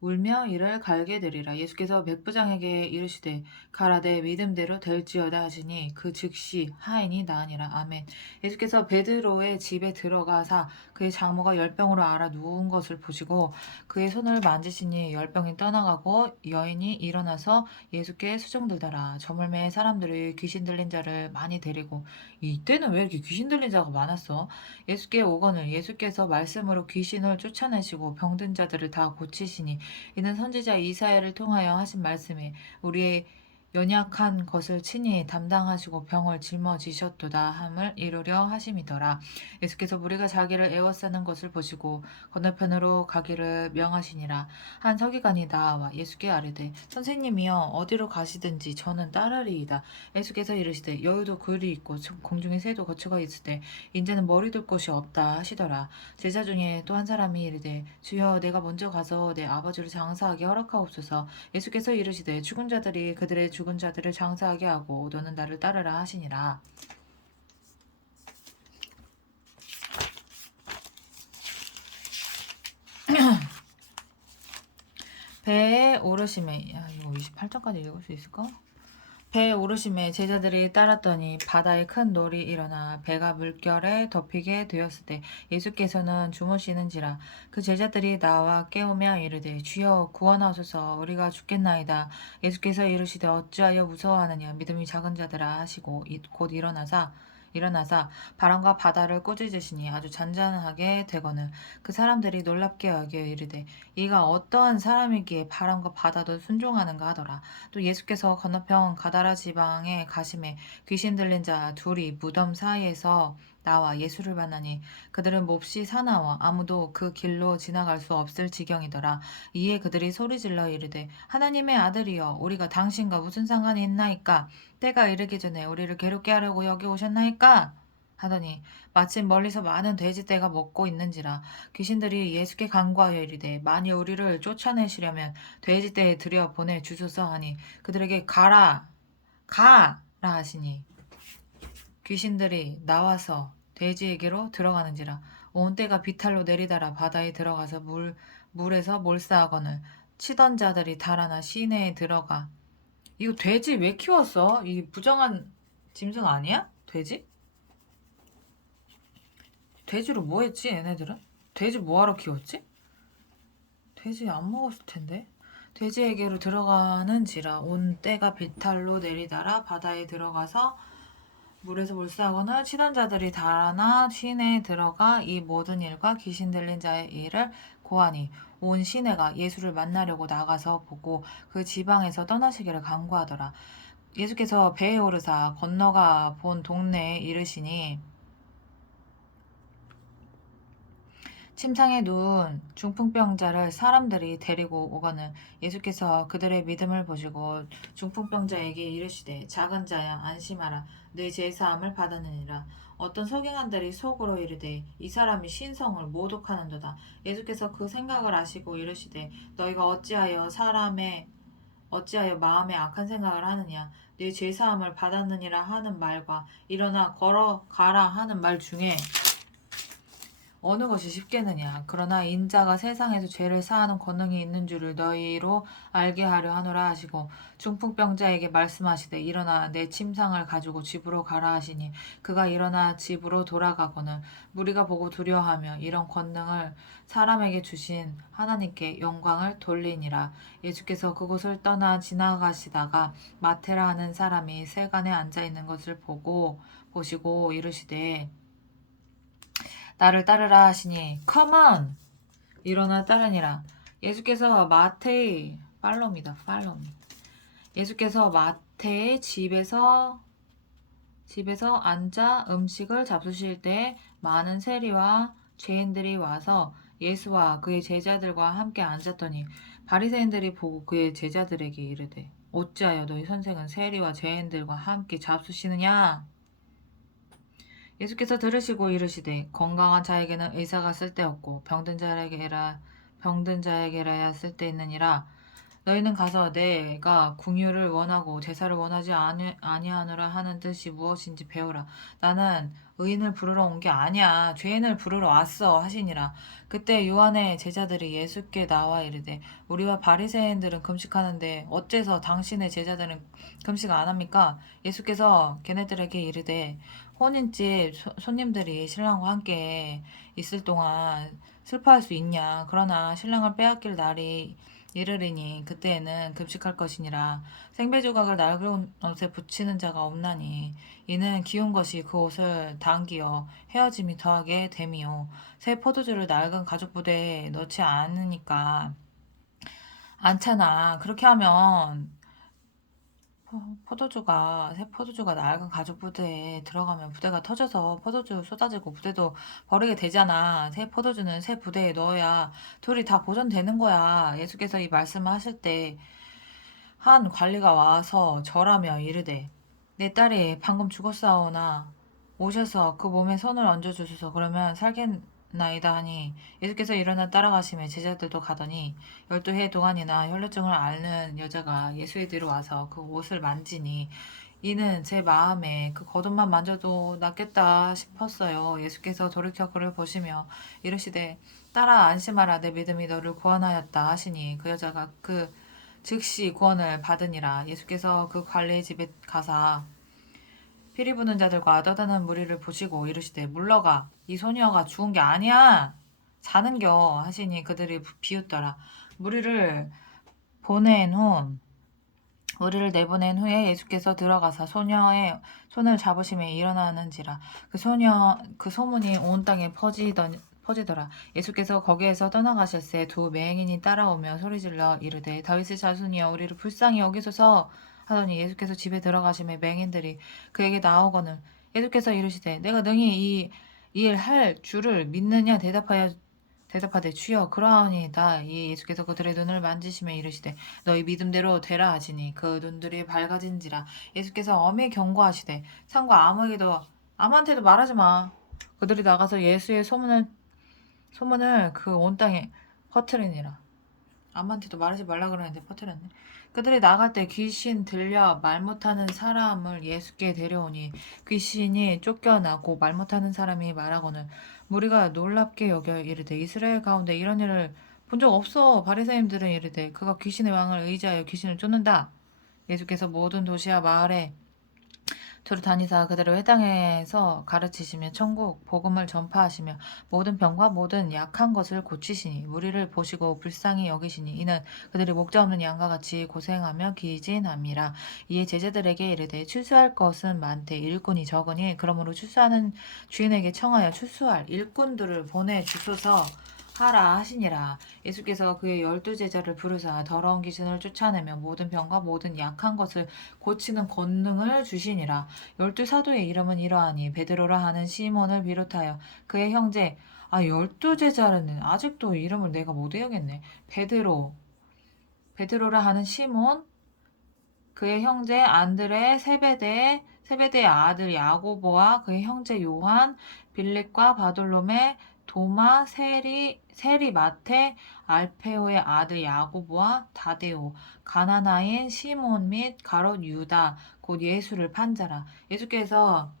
울며 이를 갈게 되리라. 예수께서 백부장에게 이르시되 가라 내 믿음대로 될지어다 하시니 그 즉시 하인이 나으니라. 아멘. 예수께서 베드로의 집에 들어가사 그의 장모가 열병으로 앓아 누운 것을 보시고 그의 손을 만지시니 열병이 떠나가고 여인이 일어나서 예수께 수종들더라. 저물매의 사람들이 귀신 들린 자를 많이 데리고 이때는 왜 이렇게 귀신 들린 자가 많았어? 예수께 오거늘 예수께서 말씀으로 귀신을 쫓아내시고 병든 자들을 다 고치시니 이는 선지자 이사야를 통하여 하신 말씀에 우리의 연약한 것을 친히 담당하시고 병을 짊어지셨도다 함을 이루려 하심이더라. 예수께서 무리가 자기를 애워싸는 것을 보시고 건너편으로 가기를 명하시니라. 한 서기관이 나와 예수께 아뢰되 선생님이여 어디로 가시든지 저는 따르리이다. 예수께서 이르시되 여유도 굴이 있고 공중에 새도 거처가 있으되 인제는 머리둘 곳이 없다 하시더라. 제자 중에 또 한 사람이 이르되 주여 내가 먼저 가서 내 아버지를 장사하게 허락하옵소서. 예수께서 이르시되 죽은 자들이 그들의 죽은 자들을 장사하게 하고 너는 나를 따르라 하시니라. 배에 오르심에 이거 28절까지 읽을 수 있을까? 배에 오르심에 제자들이 따랐더니 바다에 큰 놀이 일어나 배가 물결에 덮이게 되었을 때 예수께서는 주무시는지라. 그 제자들이 나와 깨우며 이르되 주여 구원하소서 우리가 죽겠나이다. 예수께서 이르시되 어찌하여 무서워하느냐 믿음이 작은 자들아 하시고 곧 일어나사 바람과 바다를 꾸짖으시니 아주 잔잔하게 되거늘 그 사람들이 놀랍게 여겨 이르되 이가 어떠한 사람이기에 바람과 바다도 순종하는가 하더라. 또 예수께서 건너편 가다라 지방에 가심에 귀신 들린 자 둘이 무덤 사이에서 나와 예수를 만나니 그들은 몹시 사나워 아무도 그 길로 지나갈 수 없을 지경이더라. 이에 그들이 소리질러 이르되 하나님의 아들이여 우리가 당신과 무슨 상관이 있나이까? 때가 이르기 전에 우리를 괴롭게 하려고 여기 오셨나이까? 하더니 마침 멀리서 많은 돼지떼가 먹고 있는지라. 귀신들이 예수께 간구하여 이르되 만일 우리를 쫓아내시려면 돼지떼에 들여 보내 주소서 하니 그들에게 가라 하시니 귀신들이 나와서 돼지에게로 들어가는지라. 온 떼가 비탈로 내리달아 바다에 들어가서 물에서 몰사하거늘 치던 자들이 달아나 시내에 들어가. 이거 돼지 왜 키웠어? 이 부정한 짐승 아니야? 돼지? 돼지로 뭐 했지 얘네들은? 돼지 뭐하러 키웠지? 돼지 안 먹었을 텐데. 돼지에게로 들어가는지라 온 때가 비탈로 내리다라 바다에 들어가서 물에서 몰수하거나 치던 자들이 달아나 시내에 들어가 이 모든 일과 귀신 들린 자의 일을 고하니 온 시내가 예수를 만나려고 나가서 보고 그 지방에서 떠나시기를 간구하더라. 예수께서 배에 오르사 건너가 본 동네에 이르시니 침상에 누운 중풍병자를 사람들이 데리고 오거늘 예수께서 그들의 믿음을 보시고 중풍병자에게 이르시되 작은 자야 안심하라 네 제사함을 받았느니라. 어떤 서기관들이 속으로 이르되 이 사람이 신성을 모독하는도다. 예수께서 그 생각을 아시고 이르시되 너희가 어찌하여 마음에 악한 생각을 하느냐. 네 제사함을 받았느니라 하는 말과 일어나 걸어가라 하는 말 중에 어느 것이 쉽겠느냐. 그러나 인자가 세상에서 죄를 사하는 권능이 있는 줄을 너희로 알게 하려 하노라 하시고 중풍병자에게 말씀하시되 일어나 내 침상을 가지고 집으로 가라 하시니 그가 일어나 집으로 돌아가거늘 무리가 보고 두려워하며 이런 권능을 사람에게 주신 하나님께 영광을 돌리니라. 예수께서 그곳을 떠나 지나가시다가 마테라 하는 사람이 세간에 앉아 있는 것을 보시고 이르시되 나를 따르라 하시니 come on 일어나 따르니라. 예수께서 마태의 팔로우입니다. 팔로우. 예수께서 마태의 집에서 앉아 음식을 잡수실 때 많은 세리와 죄인들이 와서 예수와 그의 제자들과 함께 앉았더니 바리새인들이 보고 그의 제자들에게 이르되 어찌하여 너희 선생은 세리와 죄인들과 함께 잡수시느냐. 예수께서 들으시고 이르시되 건강한 자에게는 의사가 쓸데없고 병든 자에게라야 쓸데있느니라. 너희는 가서 내가 궁유를 원하고 제사를 원하지 아니하노라 하는 뜻이 무엇인지 배우라. 나는 의인을 부르러 온 게 아니야 죄인을 부르러 왔어 하시니라. 그때 요한의 제자들이 예수께 나와 이르되 우리와 바리새인들은 금식하는데 어째서 당신의 제자들은 금식 안 합니까? 예수께서 걔네들에게 이르되 혼인집 손님들이 신랑과 함께 있을 동안 슬퍼할 수 있냐. 그러나 신랑을 빼앗길 날이 이르리니 그때에는 금식할 것이니라. 생배조각을 낡은 옷에 붙이는 자가 없나니 이는 기운 것이 그 옷을 당기어 헤어짐이 더하게 됨이요. 새 포도주를 낡은 가죽 부대에 넣지 않으니까 않잖아. 그렇게 하면 새 포도주가 낡은 가죽 부대에 들어가면 부대가 터져서 포도주 쏟아지고 부대도 버리게 되잖아. 새 포도주는 새 부대에 넣어야 둘이 다 보존되는 거야. 예수께서 이 말씀을 하실 때 한 관리가 와서 절하며 이르되 내 딸이 방금 죽었사오나 오셔서 그 몸에 손을 얹어주소서. 그러면 살겠나이다 하니 예수께서 일어나 따라가시며 제자들도 가더니 12해 동안이나 혈루증을 앓는 여자가 예수의 뒤로 와서 그 옷을 만지니 이는 제 마음에 그 겉옷만 만져도 낫겠다 싶었어요. 예수께서 돌이켜 그를 보시며 이르시되 딸아 안심하라 내 믿음이 너를 구원하였다 하시니 그 여자가 그 즉시 구원을 받으니라. 예수께서 그 관리의 집에 가사 피리 부는 자들과 떠드는 무리를 보시고 이르시되 물러가 이 소녀가 죽은 게 아니야 자는겨 하시니 그들이 비웃더라. 무리를 내보낸 후에 예수께서 들어가사 소녀의 손을 잡으시며 일어나는지라. 그 소문이 온 땅에 퍼지더라. 예수께서 거기에서 떠나가실새 두 맹인이 따라오며 소리질러 이르되 다윗의 자손이여 우리를 불쌍히 여기소서 하더니 예수께서 집에 들어가시매 맹인들이 그에게 나오거늘 예수께서 이르시되 내가 능히 이 일 할 줄을 믿느냐 대답하되 주여 그러하오니이다. 이 예수께서 그들의 눈을 만지시며 이르시되 너희 믿음대로 되라 하시니 그 눈들이 밝아진지라. 예수께서 엄히 경고하시되 상과 아무한테도 말하지 마. 그들이 나가서 예수의 소문을 그 온 땅에 퍼뜨리니라. 아무한테도 말하지 말라 그러는데 퍼뜨렸네. 그들이 나갈 때 귀신 들려 말 못하는 사람을 예수께 데려오니 귀신이 쫓겨나고 말 못하는 사람이 말하고는 무리가 놀랍게 여겨 이르되 이스라엘 가운데 이런 일을 본 적 없어. 바리새인들은 이르되 그가 귀신의 왕을 의지하여 귀신을 쫓는다. 예수께서 모든 도시와 마을에 두루 다니사 그들을 회당에서 가르치시며 천국 복음을 전파하시며 모든 병과 모든 약한 것을 고치시니 무리를 보시고 불쌍히 여기시니 이는 그들이 목자 없는 양과 같이 고생하며 기진함이라. 이에 제자들에게 이르되 추수할 것은 많되 일꾼이 적으니 그러므로 추수하는 주인에게 청하여 추수할 일꾼들을 보내 주소서 하라 하시니라. 예수께서 그의 12제자를 부르사 더러운 귀신을 쫓아내며 모든 병과 모든 약한 것을 고치는 권능을 주시니라. 12사도의 이름은 이러하니 베드로라 하는 시몬을 비롯하여 그의 형제 12제자라는 아직도 이름을 내가 못 외우겠네. 베드로라 하는 시몬, 그의 형제 안드레, 세베대의 아들 야고보와 그의 형제 요한, 빌립과 바돌로메, 도마, 세리 마테, 알페오의 아들 야고보와 다데오, 가나나인 시몬 및 가롯 유다, 곧 예수를 판자라. 예수께서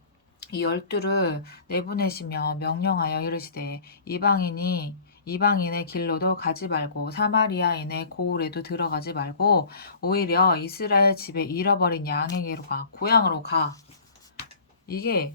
이 12를 내보내시며 명령하여 이르시되 이방인의 길로도 가지 말고 사마리아인의 고을에도 들어가지 말고 오히려 이스라엘 집에 잃어버린 양에게로 가. 고향으로 가. 이게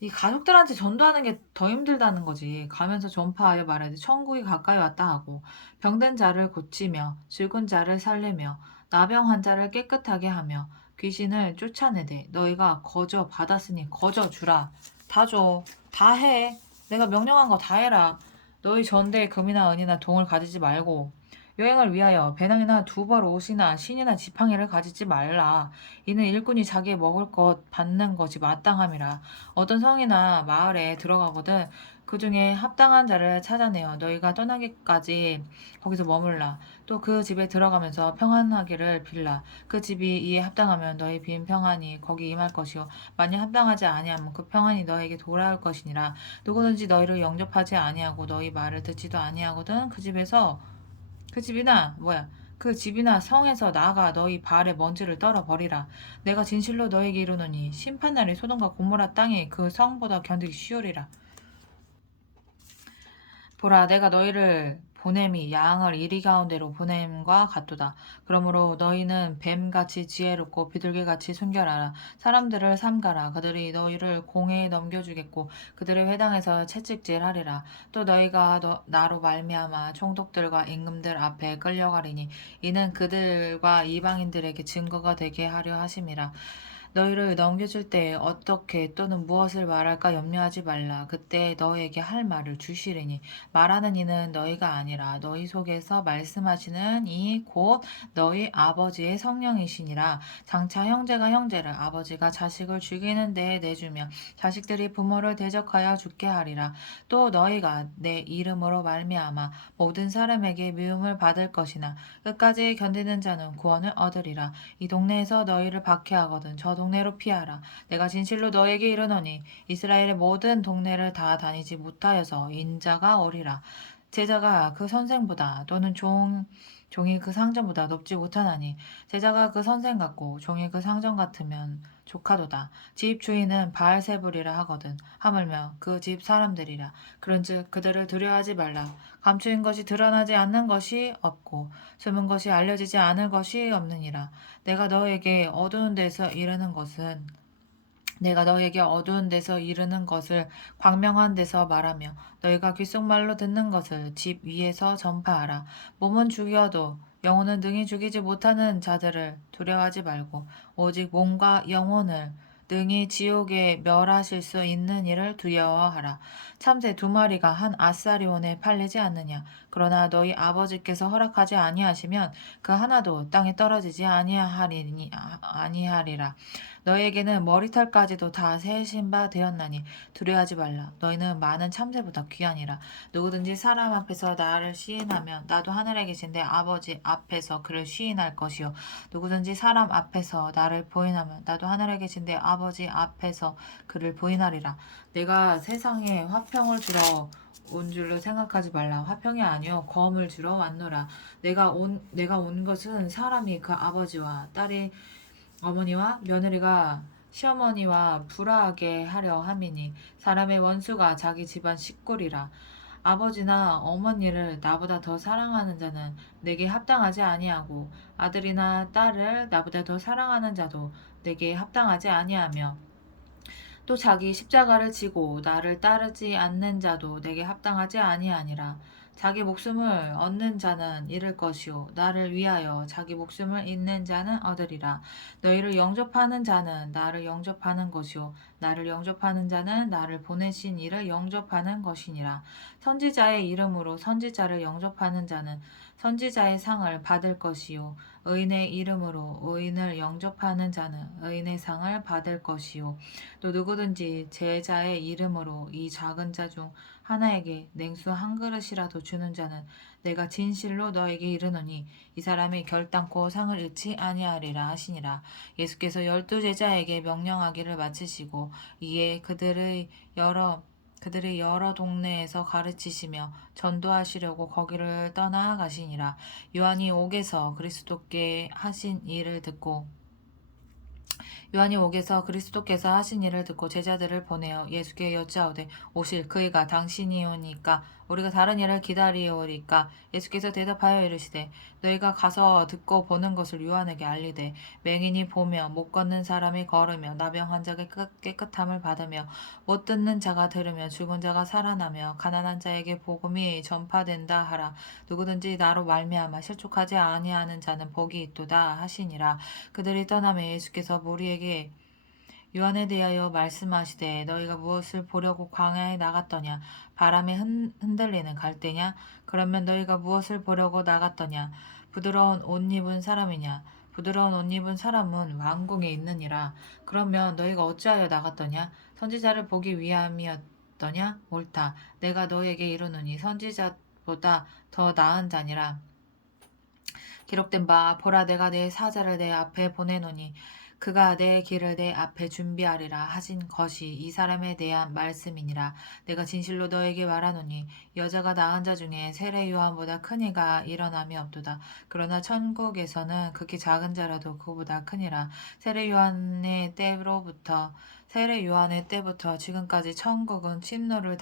이 가족들한테 전도하는 게 더 힘들다는 거지. 가면서 전파하여 말하되 천국이 가까이 왔다 하고 병든 자를 고치며 죽은 자를 살리며 나병 환자를 깨끗하게 하며 귀신을 쫓아내되 너희가 거저 받았으니 거저 주라. 다 줘. 다 해. 내가 명령한 거 다 해라. 너희 전대에 금이나 은이나 동을 가지지 말고 여행을 위하여 배낭이나 두벌 옷이나 신이나 지팡이를 가지지 말라. 이는 일꾼이 자기의 먹을 것 받는 것이 마땅함이라. 어떤 성이나 마을에 들어가거든 그 중에 합당한 자를 찾아내어 너희가 떠나기까지 거기서 머물라. 또 그 집에 들어가면서 평안하기를 빌라. 그 집이 이에 합당하면 너희 빈 평안이 거기 임할 것이요 만약 합당하지 아니하면 그 평안이 너에게 돌아올 것이니라. 누구든지 너희를 영접하지 아니하고 너희 말을 듣지도 아니하거든 그 집이나 성에서 나가 너희 발에 먼지를 떨어 버리라. 내가 진실로 너에게 이르노니 심판날에 소돔과 고모라 땅이 그 성보다 견디기 쉬우리라. 보라, 내가 너희를 보냄이 양을 이리 가운데로 보냄과 같도다. 그러므로 너희는 뱀같이 지혜롭고 비둘기같이 순결하라. 사람들을 삼가라. 그들이 너희를 공회에 넘겨주겠고 그들의 회당에서 채찍질하리라. 또 너희가 나로 말미암아 총독들과 임금들 앞에 끌려가리니 이는 그들과 이방인들에게 증거가 되게 하려 하심이라. 너희를 넘겨줄 때에 어떻게 또는 무엇을 말할까 염려하지 말라. 그때 너희에게 할 말을 주시리니 말하는 이는 너희가 아니라 너희 속에서 말씀하시는 이 곧 너희 아버지의 성령이시니라. 장차 형제가 형제를 아버지가 자식을 죽이는 데에 내주며 자식들이 부모를 대적하여 죽게 하리라. 또 너희가 내 이름으로 말미암아 모든 사람에게 미움을 받을 것이나 끝까지 견디는 자는 구원을 얻으리라. 이 동네에서 너희를 박해하거든 저 동네로 피하라. 내가 진실로 너에게 이르노니 이스라엘의 모든 동네를 다 다니지 못하여서 인자가 오리라. 제자가 그 선생보다 또는 종이 그 상전보다 높지 못하나니 제자가 그 선생 같고 종이 그 상전 같으면 조카도다. 집 주인은 바알세불이라 하거든. 하물며 그 집 사람들이라. 그런즉 그들을 두려워하지 말라. 감추인 것이 드러나지 않는 것이 없고 숨은 것이 알려지지 않을 것이 없느니라. 내가 너에게 어두운 데서 이르는 것을 광명한 데서 말하며 너희가 귓속말로 듣는 것을 집 위에서 전파하라. 몸은 죽여도 영혼은 능히 죽이지 못하는 자들을 두려워하지 말고 오직 몸과 영혼을 능히 지옥에 멸하실 수 있는 이를 두려워하라. 참새 2마리가 한 아사리온에 팔리지 않느냐. 그러나 너희 아버지께서 허락하지 아니하시면 그 하나도 땅에 떨어지지 아니하리라. 너희에게는 머리털까지도 다 세신 바 되었나니 두려워하지 말라. 너희는 많은 참새보다 귀하니라. 누구든지 사람 앞에서 나를 시인하면 나도 하늘에 계신 내 아버지 앞에서 그를 시인할 것이요. 누구든지 사람 앞에서 나를 부인하면 나도 하늘에 계신 내 아버지 앞에서 그를 부인하리라. 내가 세상에 화평을 주러 온 줄로 생각하지 말라. 화평이 아니요 검을 주러 왔노라. 내가 온 것은 사람이 그 아버지와 딸이 어머니와 며느리가 시어머니와 불화하게 하려 함이니 사람의 원수가 자기 집안 식구리라. 아버지나 어머니를 나보다 더 사랑하는 자는 내게 합당하지 아니하고 아들이나 딸을 나보다 더 사랑하는 자도 내게 합당하지 아니하며 또 자기 십자가를 지고 나를 따르지 않는 자도 내게 합당하지 아니하니라. 자기 목숨을 얻는 자는 잃을 것이요 나를 위하여 자기 목숨을 잃는 자는 얻으리라. 너희를 영접하는 자는 나를 영접하는 것이요 나를 영접하는 자는 나를 보내신 이를 영접하는 것이니라. 선지자의 이름으로 선지자를 영접하는 자는 선지자의 상을 받을 것이요 의인의 이름으로 의인을 영접하는 자는 의인의 상을 받을 것이요 또 누구든지 제자의 이름으로 이 작은 자 중 하나에게 냉수 한 그릇이라도 주는 자는 내가 진실로 너에게 이르노니 이 사람이 결단코 상을 잃지 아니하리라 하시니라. 예수께서 12 제자에게 명령하기를 마치시고 이에 그들의 여러 동네에서 가르치시며 전도하시려고 거기를 떠나가시니라. 요한이 옥에서 그리스도께 하신 일을 듣고 요한이 옥에서 그리스도께서 하신 일을 듣고 제자들을 보내어 예수께 여짜오되 오실 그이가 당신이오니까 우리가 다른 일을 기다리오리까. 예수께서 대답하여 이르시되 너희가 가서 듣고 보는 것을 요한에게 알리되 맹인이 보며 못 걷는 사람이 걸으며 나병 환자가 깨끗함을 받으며 못 듣는 자가 들으며 죽은 자가 살아나며 가난한 자에게 복음이 전파된다 하라. 누구든지 나로 말미암아 실족하지 아니하는 자는 복이 있도다 하시니라. 그들이 떠나며 예수께서 무리에게 요한에 대하여 말씀하시되 너희가 무엇을 보려고 광야에 나갔더냐. 바람에 흔들리는 갈대냐. 그러면 너희가 무엇을 보려고 나갔더냐. 부드러운 옷 입은 사람이냐. 부드러운 옷 입은 사람은 왕궁에 있느니라. 그러면 너희가 어찌하여 나갔더냐. 선지자를 보기 위함이었더냐. 옳다. 내가 너희에게 이르노니 선지자보다 더 나은 자니라. 기록된 바 보라 내가 내 사자를 내 앞에 보내노니 그가 내 길을 내 앞에 준비하리라 하신 것이 이 사람에 대한 말씀이니라. 내가 진실로 너에게 말하노니 여자가 낳은 자 중에 세례 요한보다 큰 이가 일어남이 없도다. 그러나 천국에서는 극히 작은 자라도 그보다 크니라. 세례 요한의 때부터 지금까지 천국은 침노를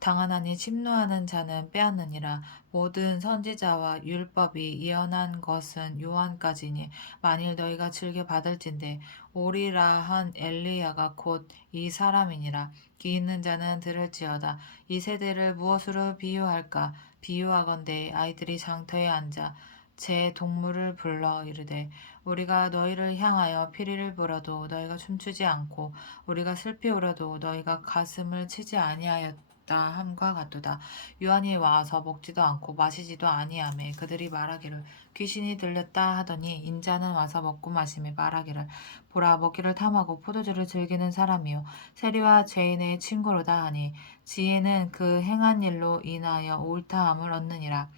당하나니 침노하는 자는 빼앗느니라. 모든 선지자와 율법이 예언한 것은 요한까지니 만일 너희가 즐겨 받을진대 오리라 한 엘리야가 곧 이 사람이니라. 귀 있는 자는 들을지어다. 이 세대를 무엇으로 비유할까? 비유하건대 아이들이 장터에 앉아 제 동물을 불러 이르되 우리가 너희를 향하여 피리를 불어도 너희가 춤추지 않고 우리가 슬피 울어도 너희가 가슴을 치지 아니하였다 함과 같도다. 요한이 와서 먹지도 않고 마시지도 아니하매 그들이 말하기를 귀신이 들렸다 하더니 인자는 와서 먹고 마시며 말하기를 보라 먹기를 탐하고 포도주를 즐기는 사람이요 세리와 죄인의 친구로다 하니 지혜는 그 행한 일로 인하여 옳다함을 얻느니라.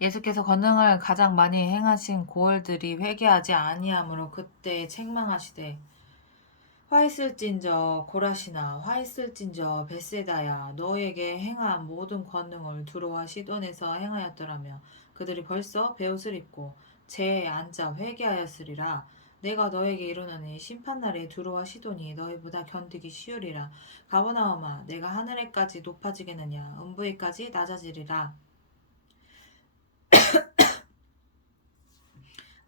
예수께서 권능을 가장 많이 행하신 고을들이 회개하지 아니하므로 그때 책망하시되 화 있을진저 고라시나 화 있을진저 벳세다야 너에게 행한 모든 권능을 두로와 시돈에서 행하였더라며 그들이 벌써 베옷을 입고 재에 앉아 회개하였으리라. 내가 너에게 이르노니 심판날에 두로와 시돈이 너희보다 견디기 쉬우리라. 가버나움아 내가 하늘에까지 높아지겠느냐 음부에까지 낮아지리라.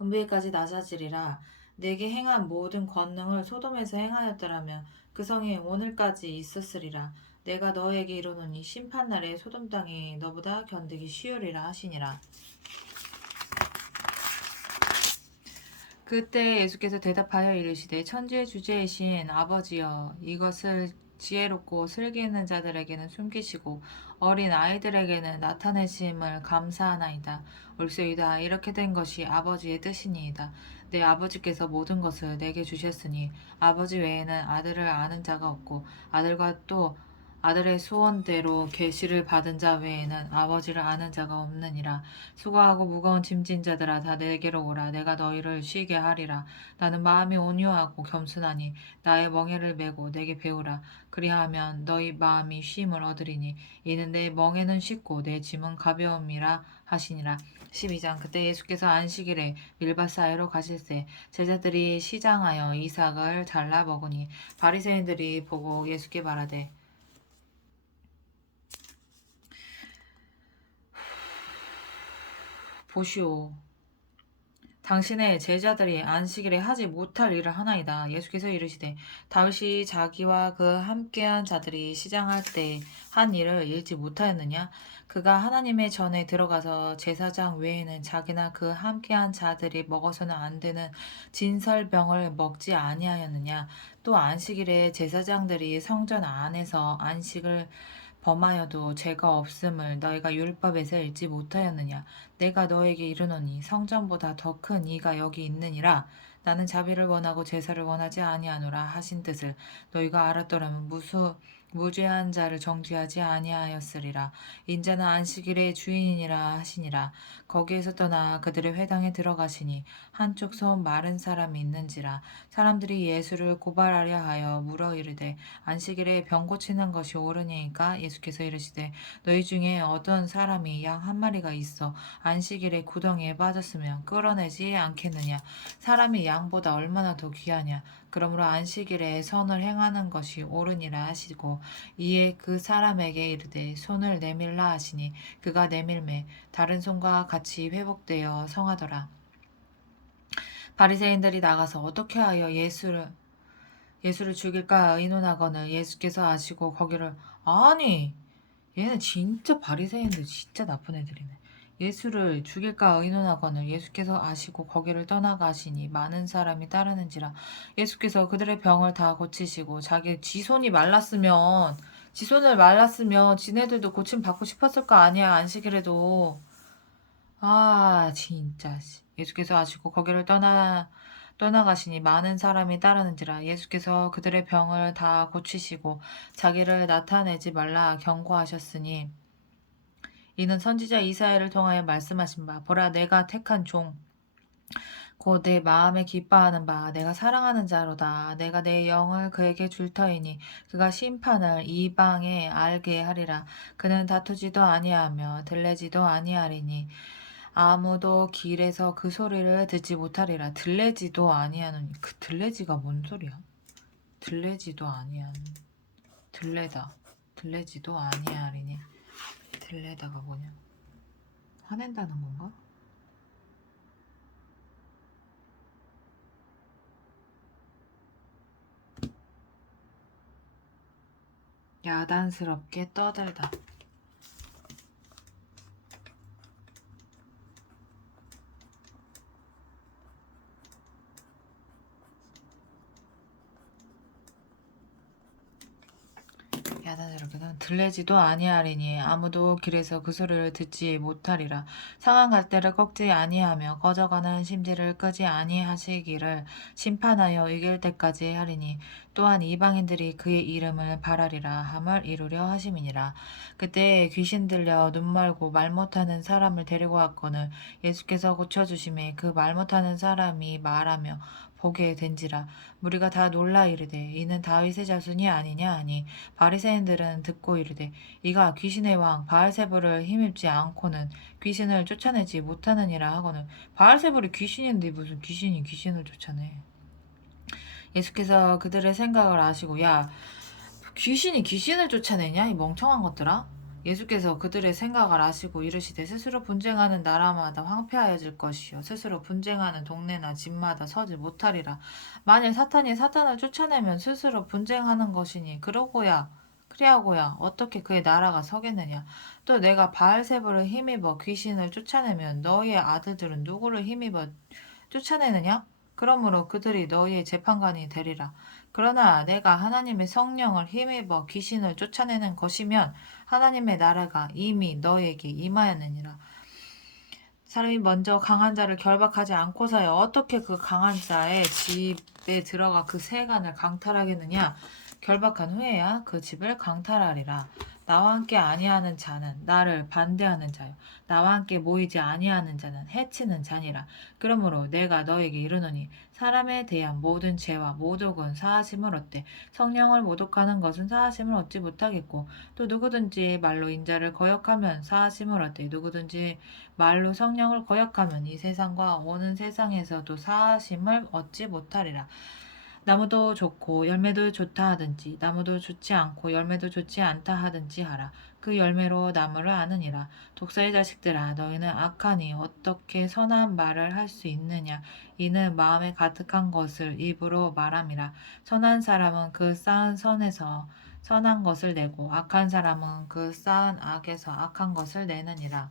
음부에까지 낮아지리라. 내게 행한 모든 권능을 소돔에서 행하였더라면 그 성이 오늘까지 있었으리라. 내가 너에게 이르노니 심판날에 소돔 땅이 너보다 견디기 쉬우리라 하시니라. 그때 예수께서 대답하여 이르시되 천지의 주제이신 아버지여 이것을 지혜롭고 슬기 있는 자들에게는 숨기시고 어린 아이들에게는 나타내심을 감사하나이다. 올소이다. 이렇게 된 것이 아버지의 뜻이니이다. 내 아버지께서 모든 것을 내게 주셨으니 아버지 외에는 아들을 아는 자가 없고 아들과 또 아들의 소원대로 계시를 받은 자 외에는 아버지를 아는 자가 없느니라. 수고하고 무거운 짐진 자들아 다 내게로 오라. 내가 너희를 쉬게 하리라. 나는 마음이 온유하고 겸손하니 나의 멍에를 메고 내게 배우라. 그리하면 너희 마음이 쉼을 얻으리니 이는 내 멍에는 쉽고 내 짐은 가벼움이라 하시니라. 12장 그때 예수께서 안식일에 밀밭 사이로 가실새 제자들이 시장하여 이삭을 잘라 먹으니 바리새인들이 보고 예수께 말하되 보시오 당신의 제자들이 안식일에 하지 못할 일을 하나이다. 예수께서 이르시되 다윗이 자기와 그 함께한 자들이 시장할 때 한 일을 읽지 못하였느냐? 그가 하나님의 전에 들어가서 제사장 외에는 자기나 그 함께한 자들이 먹어서는 안 되는 진설병을 먹지 아니하였느냐? 또 안식일에 제사장들이 성전 안에서 안식을 범하여도 죄가 없음을 너희가 율법에서 읽지 못하였느냐? 내가 너에게 이르노니 성전보다 더 큰 이가 여기 있느니라. 나는 자비를 원하고 제사를 원하지 아니하노라 하신 뜻을 너희가 알았더라면 무죄한 자를 정죄하지 아니하였으리라. 인자는 안식일의 주인이니라 하시니라. 거기에서 떠나 그들의 회당에 들어가시니 한쪽 손 마른 사람이 있는지라. 사람들이 예수를 고발하려 하여 물어 이르되 안식일에 병 고치는 것이 옳으니까? 예수께서 이르시되 너희 중에 어떤 사람이 양 한 마리가 있어 안식일에 구덩이에 빠졌으면 끌어내지 않겠느냐? 사람이 양보다 얼마나 더 귀하냐? 그러므로 안식일에 선을 행하는 것이 옳으니라 하시고 이에 그 사람에게 이르되 손을 내밀라 하시니 그가 내밀매 다른 손과 같이 회복되어 성하더라. 바리새인들이 나가서 어떻게 하여 예수를 죽일까 의논하거늘 예수께서 아시고 거기를 아니 얘는 진짜 바리새인들 진짜 나쁜 애들이네. 예수를 죽일까 의논하거늘 예수께서 아시고 거기를 떠나가시니 많은 사람이 따르는지라. 예수께서 그들의 병을 다 고치시고 자기 지손을 말랐으면 지네들도 고침 받고 싶었을 거 아니야. 안식일에도. 아 진짜 예수께서 아시고 거기를 떠나가시니 많은 사람이 따르는지라. 예수께서 그들의 병을 다 고치시고 자기를 나타내지 말라 경고하셨으니 이는 선지자 이사야를 통하여 말씀하신 바 보라 내가 택한 종 곧 내 마음에 기뻐하는 바 내가 사랑하는 자로다. 내가 내 영을 그에게 줄 터이니 그가 심판을 이방에 알게 하리라. 그는 다투지도 아니하며 들레지도 아니하리니 아무도 길에서 그 소리를 듣지 못하리라. 들레지도 아니하노니 그 들레지가 뭔 소리야? 들레지도 아니한 들레다. 들레지도 아니하리니 들레다가 뭐냐? 화낸다는 건가? 야단스럽게 떠들다. 야단스럽게는 들레지도 아니하리니 아무도 길에서 그 소리를 듣지 못하리라. 상한 갈대를 꺾지 아니하며 꺼져가는 심지를 끄지 아니하시기를 심판하여 이길 때까지 하리니 또한 이방인들이 그의 이름을 바라리라 함을 이루려 하심이니라. 그때 귀신 들려 눈 멀고 말 못하는 사람을 데리고 왔거늘 예수께서 고쳐주심에 그 말 못하는 사람이 말하며 보게 된지라. 무리가 다 놀라 이르되 이는 다윗의 자손이 아니냐 하니 바리새인들은 듣고 이르되 이가 귀신의 왕 바알세불을 힘입지 않고는 귀신을 쫓아내지 못하느니라 하거늘. 바알세불이 귀신인데 무슨 귀신이 귀신을 쫓아내. 예수께서 그들의 생각을 아시고 야 귀신이 귀신을 쫓아내냐 이 멍청한 것들아. 예수께서 그들의 생각을 아시고 이르시되 스스로 분쟁하는 나라마다 황폐하여질 것이요 스스로 분쟁하는 동네나 집마다 서지 못하리라. 만일 사탄이 사탄을 쫓아내면 스스로 분쟁하는 것이니 그리하고야 어떻게 그의 나라가 서겠느냐. 또 내가 바알세불을 힘입어 귀신을 쫓아내면 너희의 아들들은 누구를 힘입어 쫓아내느냐? 그러므로 그들이 너희의 재판관이 되리라. 그러나 내가 하나님의 성령을 힘입어 귀신을 쫓아내는 것이면 하나님의 나라가 이미 너희에게 임하였느니라. 사람이 먼저 강한 자를 결박하지 않고서야 어떻게 그 강한 자의 집에 들어가 그 세간을 강탈하겠느냐. 결박한 후에야 그 집을 강탈하리라. 나와 함께 아니하는 자는 나를 반대하는 자요 나와 함께 모이지 아니하는 자는 해치는 자니라. 그러므로 내가 너에게 이르노니 사람에 대한 모든 죄와 모독은 사하심을 얻되 성령을 모독하는 것은 사하심을 얻지 못하겠고 또 누구든지 말로 인자를 거역하면 사하심을 얻되 누구든지 말로 성령을 거역하면 이 세상과 오는 세상에서도 사하심을 얻지 못하리라. 나무도 좋고 열매도 좋다 하든지 나무도 좋지 않고 열매도 좋지 않다 하든지 하라. 그 열매로 나무를 아느니라. 독사의 자식들아 너희는 악하니 어떻게 선한 말을 할 수 있느냐. 이는 마음에 가득한 것을 입으로 말함이라. 선한 사람은 그 쌓은 선에서 선한 것을 내고 악한 사람은 그 쌓은 악에서 악한 것을 내느니라.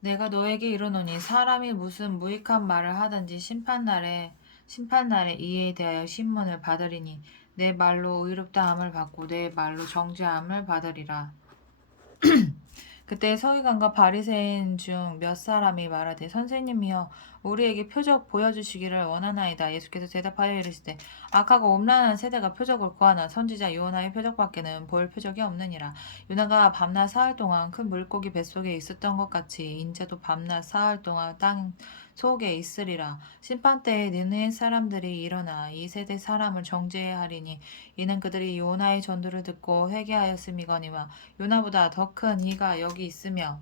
내가 너에게 이르노니 사람이 무슨 무익한 말을 하든지 심판날에 이에 대하여 신문을 받으리니 내 말로 의롭다함을 받고 내 말로 정죄함을 받으리라. 그때 서기관과 바리새인 중 몇 사람이 말하되 선생님이여 우리에게 표적 보여주시기를 원하나이다. 예수께서 대답하여 이르시되 악하고 음란한 세대가 표적을 구하나 선지자 요나의 표적밖에는 볼 표적이 없느니라. 요나가 밤낮 사흘 동안 큰 물고기 뱃속에 있었던 것 같이 인자도 밤낮 사흘 동안 땅 속에 있으리라. 심판때에 느느의 사람들이 일어나 이 세대 사람을 정죄해야 하리니 이는 그들이 요나의 전도를 듣고 회개하였음이거니와 요나보다 더 큰 이가 여기 있으며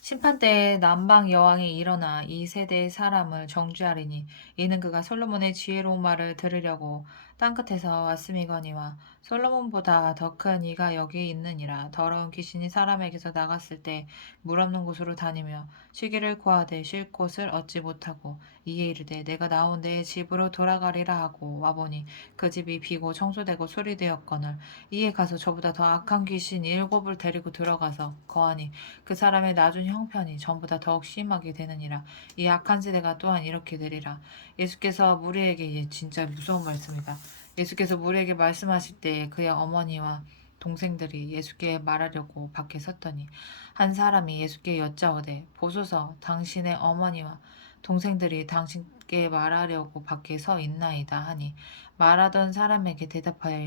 심판때에 남방 여왕이 일어나 이 세대의 사람을 정죄하리니 이는 그가 솔로몬의 지혜로운 말을 들으려고 땅끝에서 왔음이거니와 솔로몬보다 더 큰 이가 여기 있느니라. 더러운 귀신이 사람에게서 나갔을 때 물 없는 곳으로 다니며 쉬기를 구하되 쉴 곳을 얻지 못하고 이에 이르되 내가 나온 내 집으로 돌아가리라 하고 와보니 그 집이 비고 청소되고 수리되었거늘 이에 가서 저보다 더 악한 귀신 7을 데리고 들어가서 거하니 그 사람의 낮은 형편이 전보다 더욱 심하게 되느니라. 이 악한 세대가 또한 이렇게 되리라. 예수께서 무리에게 진짜 무서운 말씀이다. 예수께서 무리에게 말씀하실 때 그의 어머니와 동생들이 예수께 말하려고 밖에 섰더니 한 사람이 예수께 여짜오되 보소서 당신의 어머니와 동생들이 당신께 말하려고 밖에 서 있나이다 하니 말하던 사람에게 대답하여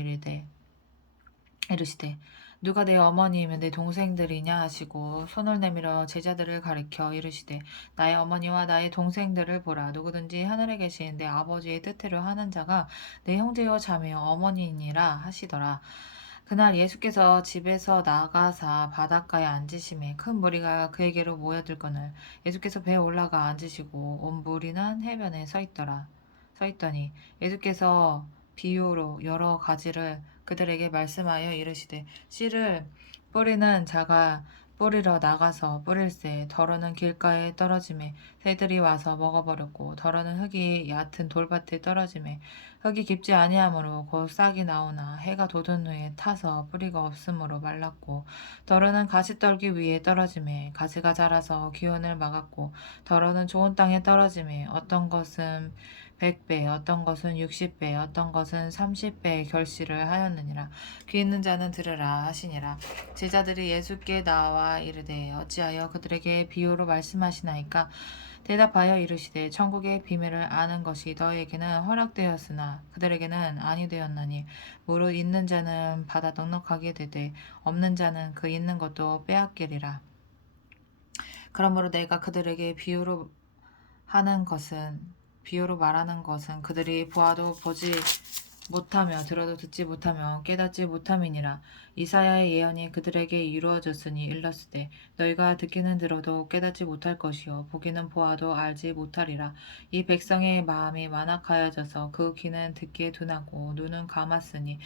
이르시되 누가 내 어머니이며 내 동생들이냐 하시고 손을 내밀어 제자들을 가리켜 이르시되 나의 어머니와 나의 동생들을 보라. 누구든지 하늘에 계신 내 아버지의 뜻대로 하는 자가 내 형제요 자매요 어머니니라 하시더라. 그날 예수께서 집에서 나가사 바닷가에 앉으심에 큰 무리가 그에게로 모여들거늘 예수께서 배에 올라가 앉으시고 온 무리는 해변에 서 있더니 예수께서 비유로 여러 가지를 그들에게 말씀하여 이르시되 씨를 뿌리는 자가 뿌리러 나가서 뿌릴새 더러는 길가에 떨어짐에 새들이 와서 먹어버렸고 더러는 흙이 얕은 돌밭에 떨어짐에 흙이 깊지 아니하므로 곧 싹이 나오나 해가 돋은 후에 타서 뿌리가 없으므로 말랐고 더러는 가시떨기 위에 떨어짐에 가시가 자라서 기운을 막았고 더러는 좋은 땅에 떨어짐에 어떤 것은 100배, 어떤 것은 60배, 어떤 것은 30배의 결실을 하였느니라. 귀 있는 자는 들으라 하시니라. 제자들이 예수께 나와 이르되 어찌하여 그들에게 비유로 말씀하시나이까? 대답하여 이르시되 천국의 비밀을 아는 것이 너희에게는 허락되었으나 그들에게는 아니 되었나니 무릇 있는 자는 받아 넉넉하게 되되 없는 자는 그 있는 것도 빼앗기리라. 그러므로 내가 그들에게 비유로 말하는 것은 그들이 보아도 보지 못하며 들어도 듣지 못하며 깨닫지 못함이니라. 이사야의 예언이 그들에게 이루어졌으니 일렀으되 너희가 듣기는 들어도 깨닫지 못할 것이요 보기는 보아도 알지 못하리라. 이 백성의 마음이 완악하여져서 그 귀는 듣기에 둔하고 눈은 감았으니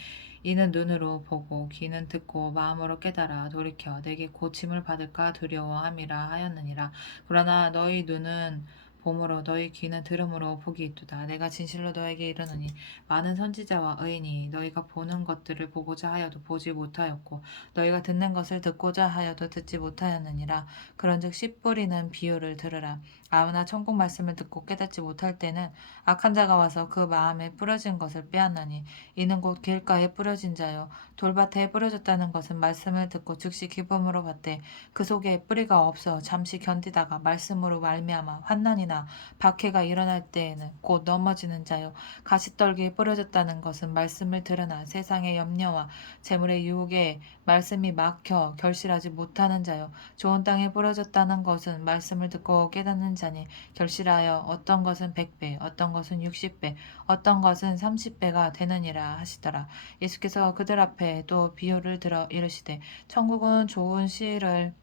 이는 눈으로 보고 귀는 듣고 마음으로 깨달아 돌이켜 내게 고침을 받을까 두려워함이라 하였느니라. 그러나 너희 눈은 봄으로 너희 귀는 들음으로 복이 있도다. 내가 진실로 너에게 이르노니 많은 선지자와 의인이 너희가 보는 것들을 보고자 하여도 보지 못하였고 너희가 듣는 것을 듣고자 하여도 듣지 못하였느니라. 그런즉 씨 뿌리는 비유를 들으라. 아무나 천국 말씀을 듣고 깨닫지 못할 때는 악한 자가 와서 그 마음에 뿌려진 것을 빼앗나니 이는 곧 길가에 뿌려진 자요 돌밭에 뿌려졌다는 것은 말씀을 듣고 즉시 기쁨으로 받되 그 속에 뿌리가 없어 잠시 견디다가 말씀으로 말미암아 환난이 시험이나 박해가 일어날 때에는 곧 넘어지는 자요. 가시떨기에 뿌려졌다는 것은 말씀을 들으나 세상의 염려와 재물의 유혹에 말씀이 막혀 결실하지 못하는 자요. 좋은 땅에 뿌려졌다는 것은 말씀을 듣고 깨닫는 자니 결실하여 어떤 것은 100배, 어떤 것은 60배, 어떤 것은 30배가 되느니라 하시더라. 예수께서 그들 앞에 또 비유를 들어 이르시되 천국은 좋은 씨를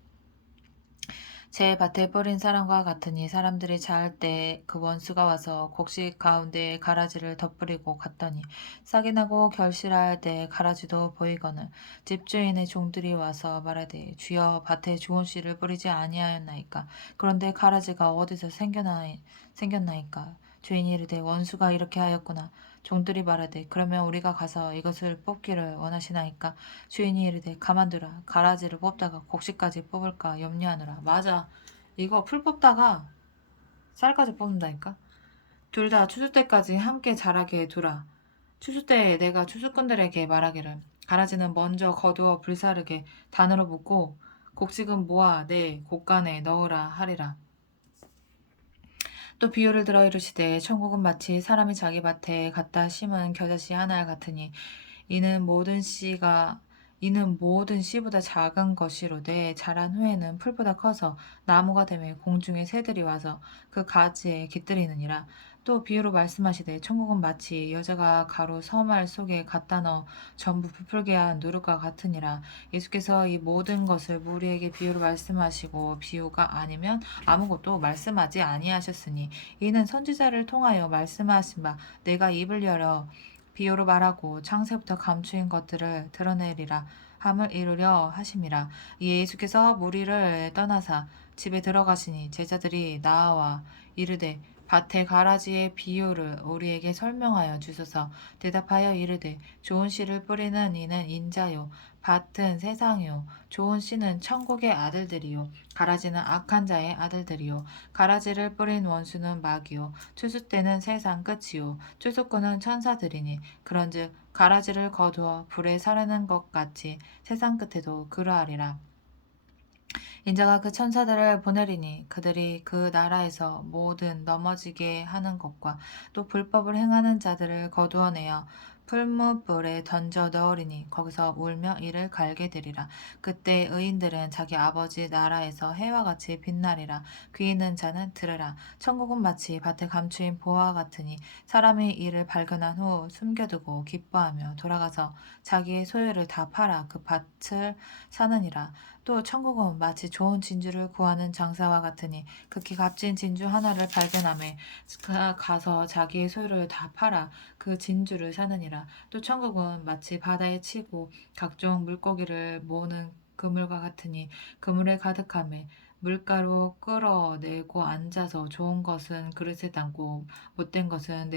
제 밭에 뿌린 사람과 같으니 사람들이 자할 때 그 원수가 와서 곡식 가운데에 가라지를 덧뿌리고 갔더니 싹이 나고 결실할 때 가라지도 보이거늘 집주인의 종들이 와서 말하되 주여 밭에 좋은 씨를 뿌리지 아니하였나이까 그런데 가라지가 어디서 생겼나이까 주인이 이르되 원수가 이렇게 하였구나 종들이 말하되 그러면 우리가 가서 이것을 뽑기를 원하시나이까 주인이 이르되 가만두라 가라지를 뽑다가 곡식까지 뽑을까 염려하노라. 맞아. 이거 풀 뽑다가 쌀까지 뽑는다니까. 둘 다 추수 때까지 함께 자라게 두라. 추수 때에 내가 추수꾼들에게 말하기를 가라지는 먼저 거두어 불사르게 단으로 붓고 곡식은 모아 내 곡간에 넣으라 하리라. 또 비유를 들어 이르시되 천국은 마치 사람이 자기 밭에 갖다 심은 겨자씨 하나 같으니 이는 모든 씨보다 작은 것이로되 자란 후에는 풀보다 커서 나무가 되매 공중의 새들이 와서 그 가지에 깃들이느니라. 또 비유로 말씀하시되 천국은 마치 여자가 가루 서말 속에 갖다 넣어 전부 부풀게 한 누룩과 같으니라. 예수께서 이 모든 것을 우리에게 비유로 말씀하시고 비유가 아니면 아무것도 말씀하지 아니하셨으니 이는 선지자를 통하여 말씀하신 바 내가 입을 열어 비유로 말하고 창세부터 감추인 것들을 드러내리라 함을 이루려 하심이라. 이에 예수께서 무리를 떠나사 집에 들어가시니 제자들이 나와 이르되 밭의 가라지의 비유를 우리에게 설명하여 주소서. 대답하여 이르되 좋은 씨를 뿌리는 이는 인자요 밭은 세상이요 좋은 씨는 천국의 아들들이요 가라지는 악한 자의 아들들이요 가라지를 뿌린 원수는 마귀요 추수 때는 세상 끝이요 추수꾼은 천사들이니 그런즉 가라지를 거두어 불에 사르는 것 같이 세상 끝에도 그러하리라. 인자가 그 천사들을 보내리니 그들이 그 나라에서 모든 넘어지게 하는 것과 또 불법을 행하는 자들을 거두어내어 풀무불에 던져 넣으리니 거기서 울며 이를 갈게 되리라. 그때 의인들은 자기 아버지 나라에서 해와 같이 빛나리라. 귀 있는 자는 들으라. 천국은 마치 밭에 감추인 보화 같으니 사람이 이를 발견한 후 숨겨두고 기뻐하며 돌아가서 자기의 소유를 다 팔아 그 밭을 사느니라. 또 천국은 마치 좋은 진주를 구하는 장사와 같으니 극히 값진 진주 하나를 발견하매 가서 자기의 소유를 다 팔아 그 진주를 사느니라. 또 천국은 마치 바다에 치고 각종 물고기를 모으는 그물과 같으니 그물에 가득하매 물가로 끌어내고 앉아서 좋은 것은 그릇에 담고 못된 것은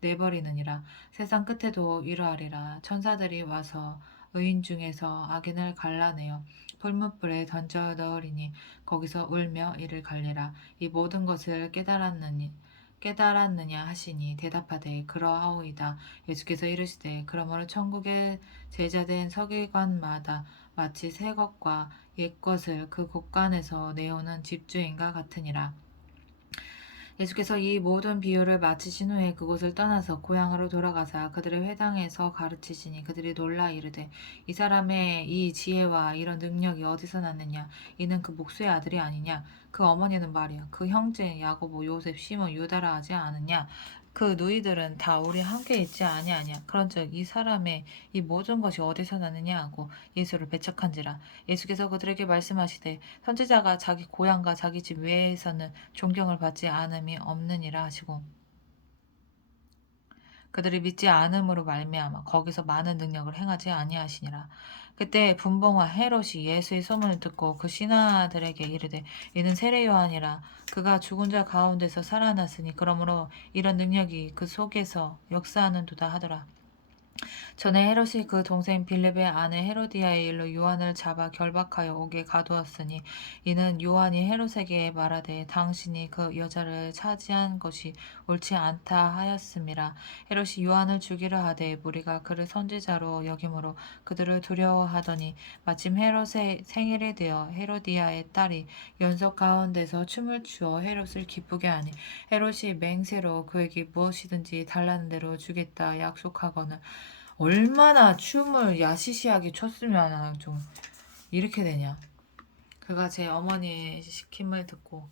내버리느니라. 세상 끝에도 이러하리라. 천사들이 와서 의인 중에서 악인을 갈라내어 풀무불에 던져 넣으리니 거기서 울며 이를 갈리라. 이 모든 것을 깨달았느냐 하시니 대답하되 그러하오이다. 예수께서 이르시되 그러므로 천국의 제자된 서기관마다 마치 새 것과 옛 것을 그 곳간에서 내오는 집주인과 같으니라. 예수께서 이 모든 비유를 마치신 후에 그곳을 떠나서 고향으로 돌아가사 그들의 회당에서 가르치시니 그들이 놀라 이르되 이 사람의 이 지혜와 이런 능력이 어디서 났느냐 이는 그 목수의 아들이 아니냐 그 어머니는 말이야 그 형제 야고보 요셉 시몬 유다라 하지 않느냐 그 누이들은 다 우리 함께 있지 아니하냐 그런즉 이 사람의 이 모든 것이 어디서 나느냐 하고 예수를 배척한지라. 예수께서 그들에게 말씀하시되 선지자가 자기 고향과 자기 집 외에서는 존경을 받지 않음이 없느니라 하시고 그들이 믿지 않음으로 말미암아 거기서 많은 능력을 행하지 아니하시니라. 그때 분봉와 헤롯이 예수의 소문을 듣고 그 신하들에게 이르되 이는 세례 요한이라 그가 죽은 자 가운데서 살아났으니 그러므로 이런 능력이 그 속에서 역사하는도다 하더라. 전에 헤롯이 그 동생 빌립의 아내 헤로디아의 일로 요한을 잡아 결박하여 옥에 가두었으니 이는 요한이 헤롯에게 말하되 당신이 그 여자를 차지한 것이 옳지 않다 하였음이라. 헤롯이 요한을 죽이려 하되 무리가 그를 선지자로 여김으로 그들을 두려워하더니 마침 헤롯의 생일이 되어 헤로디아의 딸이 연석 가운데서 춤을 추어 헤롯을 기쁘게 하니 헤롯이 맹세로 그에게 무엇이든지 달라는 대로 주겠다 약속하거늘 얼마나 춤을 야시시하게 췄으면 좀 이렇게 되냐. 그가 제 어머니의 시킴을 듣고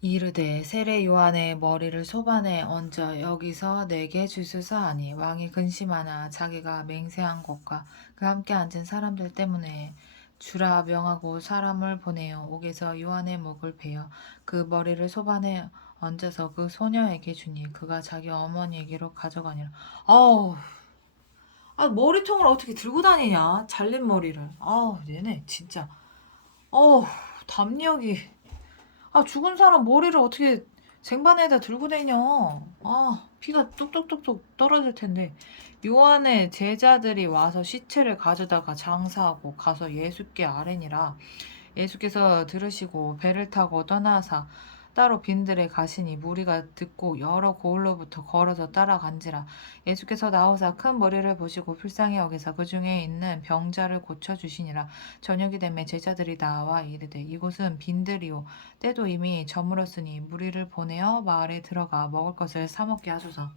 이르되 세례 요한의 머리를 소반에 얹어 여기서 내게 주소서 하니 왕이 근심하나 자기가 맹세한 것과 그 함께 앉은 사람들 때문에 주라 명하고 사람을 보내어 옥에서 요한의 목을 베어 그 머리를 소반에 얹어서 그 소녀에게 주니 그가 자기 어머니에게로 가져가니라. 아우, 머리통을 어떻게 들고 다니냐? 잘린 머리를. 아우, 얘네 진짜. 어우, 담력이. 죽은 사람 머리를 어떻게 쟁반에다 들고 다녀. 피가 뚝뚝뚝뚝 떨어질 텐데. 요한의 제자들이 와서 시체를 가져다가 장사하고 가서 예수께 아뢰니라. 예수께서 들으시고 배를 타고 떠나사 따로 빈들에 가시니 무리가 듣고 여러 고을로부터 걸어서 따라간지라. 예수께서 나오사 큰 머리를 보시고 불쌍히 여기사 그 중에 있는 병자를 고쳐주시니라. 저녁이 되매 제자들이 나와 이르되 이곳은 빈들이요 때도 이미 저물었으니 무리를 보내어 마을에 들어가 먹을 것을 사 먹게 하소서.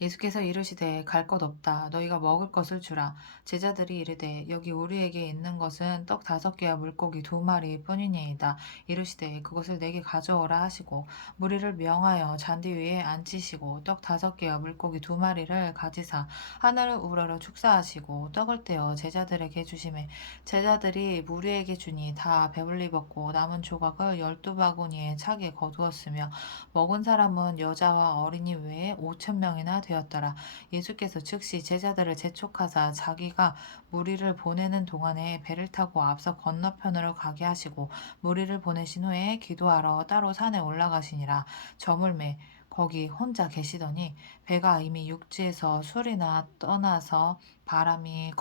예수께서 이르시되 갈 것 없다. 너희가 먹을 것을 주라. 제자들이 이르되 여기 우리에게 있는 것은 떡 5개와 물고기 2마리 뿐이니이다. 이르시되 그것을 내게 가져오라 하시고 무리를 명하여 잔디 위에 앉히시고 떡 5개와 물고기 2마리를 가지사 하늘을 우러러 축사하시고 떡을 떼어 제자들에게 주시매 제자들이 무리에게 주니 다 배불리 먹고 남은 조각을 12바구니에 차게 거두었으며 먹은 사람은 여자와 어린이 외에 5,000명이나 되었더라. 예수께서 즉시 제자들을 재촉하사 자기가 무리를 보내는 동안에 배를 타고 앞서 건너편으로 가게 하시고 무리를 보내신 후에 기도하러 따로 산에 올라가시니라. 저물매 거기 혼자 계시더니 배가 이미 육지에서 술이나 떠나서 바람이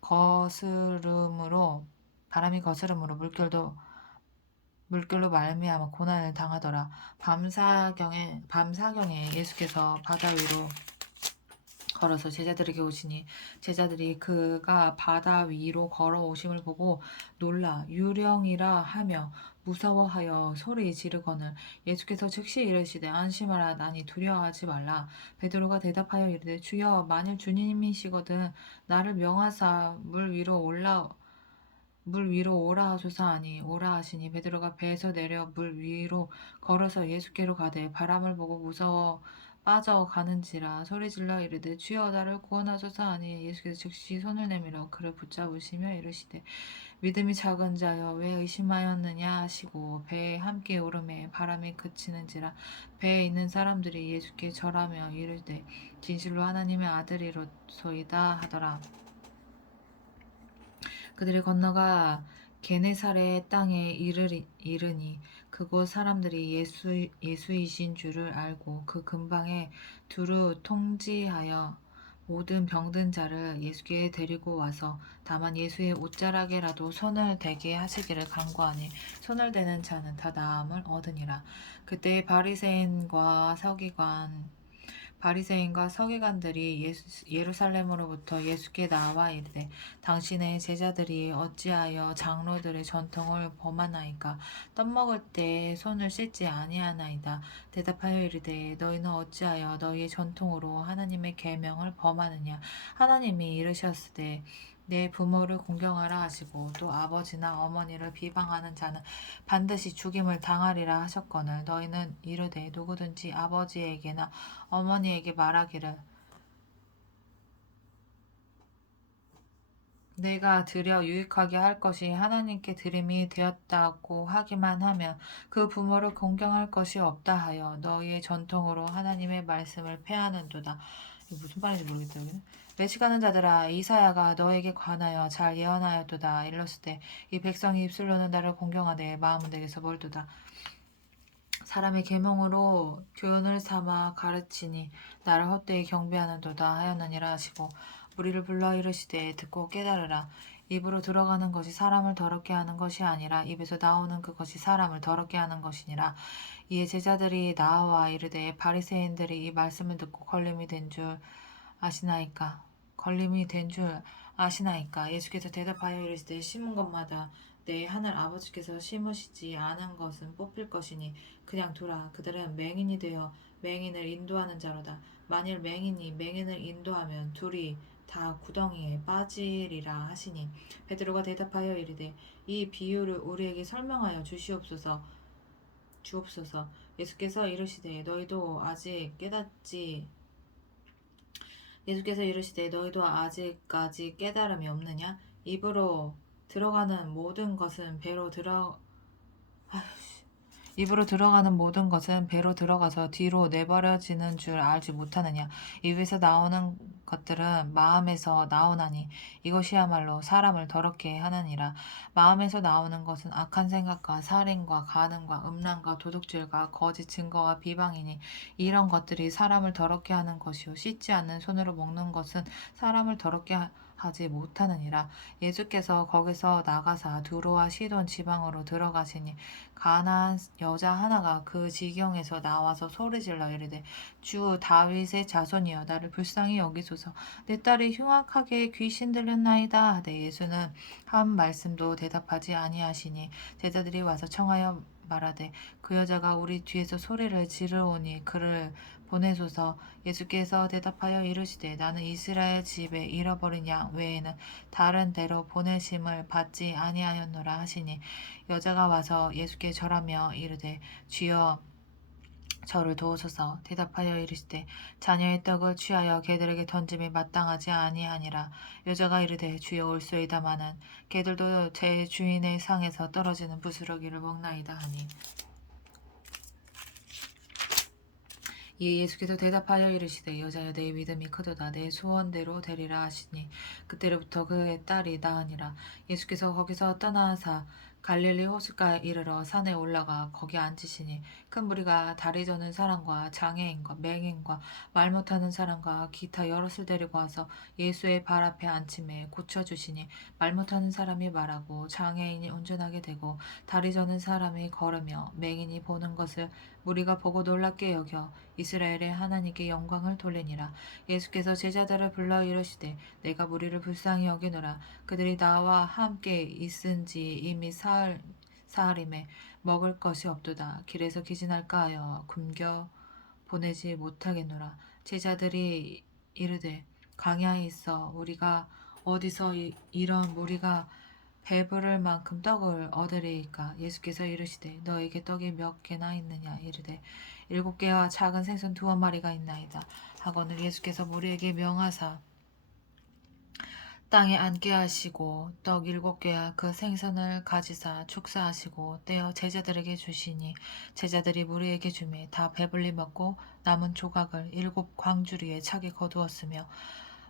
거스름으로 물결로 말미암아 고난을 당하더라. 밤사경에 예수께서 바다 위로 걸어서 제자들에게 오시니 제자들이 그가 바다 위로 걸어오심을 보고 놀라 유령이라 하며 무서워하여 소리 지르거늘 예수께서 즉시 이르시되 안심하라 나니 두려워하지 말라. 베드로가 대답하여 이르되 주여 만일 주님이시거든 나를 명하사 물 위로 오라 하소서 하니 오라 하시니 베드로가 배에서 내려 물 위로 걸어서 예수께로 가되 바람을 보고 무서워 빠져가는지라 소리질러 이르되 주여 나를 구원하소서 하니 예수께서 즉시 손을 내밀어 그를 붙잡으시며 이르시되 믿음이 작은 자여 왜 의심하였느냐 하시고 배에 함께 오르매 바람이 그치는지라. 배에 있는 사람들이 예수께 절하며 이르되 진실로 하나님의 아들이로소이다 하더라. 그들이 건너가 게네사렛 땅에 이르니 그곳 사람들이 예수이신 줄을 알고 그 근방에 두루 통지하여 모든 병든 자를 예수께 데리고 와서 다만 예수의 옷자락에라도 손을 대게 하시기를 간구하니 손을 대는 자는 다 나음을 얻으니라. 그때 바리새인과 서기관들이 예루살렘으로부터 예수께 나와 이르되 당신의 제자들이 어찌하여 장로들의 전통을 범하나이까 떡 먹을 때 손을 씻지 아니하나이다. 대답하여 이르되 너희는 어찌하여 너희의 전통으로 하나님의 계명을 범하느냐. 하나님이 이르셨으되 내 부모를 공경하라 하시고 또 아버지나 어머니를 비방하는 자는 반드시 죽임을 당하리라 하셨거늘 너희는 이르되 누구든지 아버지에게나 어머니에게 말하기를 내가 드려 유익하게 할 것이 하나님께 드림이 되었다고 하기만 하면 그 부모를 공경할 것이 없다 하여 너희의 전통으로 하나님의 말씀을 폐하는도다. 이게 무슨 말인지 모르겠다. 여기는. 외식하는 자들아 이사야가 너에게 관하여 잘 예언하였도다. 일렀을 때 이 백성이 입술로는 나를 공경하되 마음은 내게서 멀도다. 사람의 계명으로 교훈을 삼아 가르치니 나를 헛되이 경배하는도다 하였느니라 하시고 우리를 불러 이르시되 듣고 깨달으라. 입으로 들어가는 것이 사람을 더럽게 하는 것이 아니라 입에서 나오는 그것이 사람을 더럽게 하는 것이니라. 이에 제자들이 나와 이르되 바리새인들이 이 말씀을 듣고 걸림이 된 줄 아시나이까. 예수께서 대답하여 이르시되 심은 것마다 내 하늘 아버지께서 심으시지 않은 것은 뽑힐 것이니 그냥 두라. 그들은 맹인이 되어 맹인을 인도하는 자로다. 만일 맹인이 맹인을 인도하면 둘이 다 구덩이에 빠지리라 하시니 베드로가 대답하여 이르되 이 비유를 우리에게 설명하여 주옵소서. 예수께서 이르시되 너희도 아직까지 깨달음이 없느냐? 입으로 들어가는 모든 것은 배로 들어가서 뒤로 내버려지는 줄 알지 못하느냐? 입에서 나오는 것들은 마음에서 나오나니 이것이야말로 사람을 더럽게 하느니라. 마음에서 나오는 것은 악한 생각과 살인과 간음과 음란과 도둑질과 거짓 증거와 비방이니 이런 것들이 사람을 더럽게 하는 것이요 씻지 않는 손으로 먹는 것은 사람을 더럽게 하지 못하느니라. 예수께서 거기서 나가사 두로와 시돈 지방으로 들어가시니 가나안 여자 하나가 그 지경에서 나와서 소리질러 이르되 주 다윗의 자손이여 나를 불쌍히 여기소서. 내 딸이 흉악하게 귀신 들렸나이다 하되 예수는 한 말씀도 대답하지 아니하시니 제자들이 와서 청하여 말하되 그 여자가 우리 뒤에서 소리를 지르오니 그를 보내소서. 예수께서 대답하여 이르시되 나는 이스라엘 집에 잃어버린 양 외에는 다른 데로 보내심을 받지 아니하였노라 하시니 여자가 와서 예수께 절하며 이르되 주여 저를 도우소서. 대답하여 이르시되 자녀의 떡을 취하여 개들에게 던짐이 마땅하지 아니하니라. 여자가 이르되 주여 올소이다마는 개들도 제 주인의 상에서 떨어지는 부스러기를 먹나이다 하니 이에 예수께서 대답하여 이르시되 여자여 내 믿음이 크도다. 내 소원대로 되리라 하시니 그때로부터 그의 딸이 나으니라. 예수께서 거기서 떠나사 갈릴리 호숫가에 이르러 산에 올라가 거기 앉으시니 큰 무리가 다리 저는 사람과 장애인과 맹인과 말 못하는 사람과 기타 여럿을 데리고 와서 예수의 발 앞에 앉힘에 고쳐주시니 말 못하는 사람이 말하고 장애인이 운전하게 되고 다리 저는 사람이 걸으며 맹인이 보는 것을 무리가 보고 놀랍게 여겨 이스라엘의 하나님께 영광을 돌리니라. 예수께서 제자들을 불러 이르시되 내가 무리를 불쌍히 여기노라. 그들이 나와 함께 있은지 이미 사흘임에 먹을 것이 없도다. 길에서 기진할까 하여 굶겨 보내지 못하겠노라. 제자들이 이르되 광야에 있어 우리가 어디서 이런 무리가 배부를 만큼 떡을 얻으리이까. 예수께서 이르시되 너에게 떡이 몇 개나 있느냐. 이르되 7개와 작은 생선 2마리가 있나이다 하거늘 예수께서 무리에게 명하사 땅에 앉게 하시고 떡 7개와 그 생선을 가지사 축사하시고 떼어 제자들에게 주시니 제자들이 무리에게 주매 다 배불리 먹고 남은 조각을 7광주리에 차게 거두었으며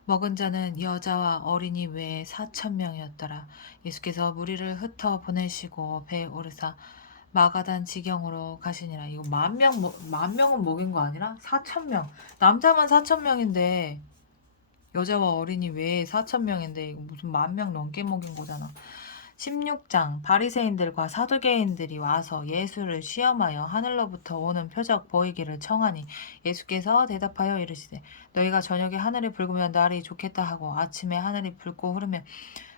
먹은 자는 여자와 어린이 외에 4,000명이었더라. 예수께서 무리를 흩어 보내시고 배에 오르사 마가단 지경으로 가시니라. 이거 만 명은 먹인 거 아니라 4,000명. 남자만 4,000명인데 여자와 어린이 외에 4,000명인데 이거 무슨 10,000명 넘게 먹인 거잖아. 16장 바리새인들과 사두개인들이 와서 예수를 시험하여 하늘로부터 오는 표적 보이기를 청하니 예수께서 대답하여 이르시되 너희가 저녁에 하늘이 붉으면 날이 좋겠다 하고 아침에 하늘이 붉고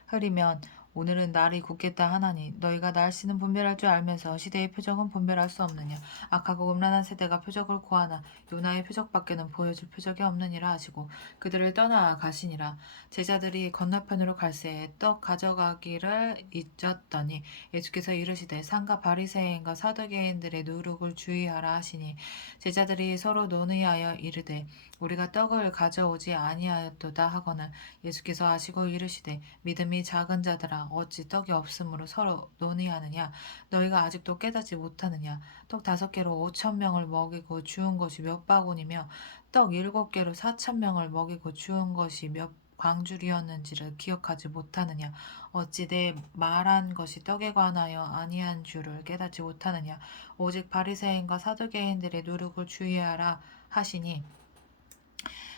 흐리면 오늘은 날이 굳겠다 하나니 너희가 날씨는 분별할 줄 알면서 시대의 표적은 분별할 수 없느냐. 악하고 음란한 세대가 표적을 구하나 요나의 표적밖에는 보여줄 표적이 없느니라 하시고 그들을 떠나 가시니라. 제자들이 건너편으로 갈새 떡 가져가기를 잊었더니 예수께서 이르시되 상가 바리새인과 사두개인들의 누룩을 주의하라 하시니 제자들이 서로 논의하여 이르되 우리가 떡을 가져오지 아니하였도다 하거늘 예수께서 아시고 이르시되 믿음이 작은 자들아 어찌 떡이 없으므로 서로 논의하느냐. 너희가 아직도 깨닫지 못하느냐. 떡 5개로 5,000명을 먹이고 주운 것이 몇 바구니며 떡 7개로 4,000명을 먹이고 주운 것이 몇 광줄이었는지를 기억하지 못하느냐? 어찌 내 말한 것이 떡에 관하여 아니한 줄을 깨닫지 못하느냐? 오직 바리새인과 사두개인들의 누룩을 주의하라 하시니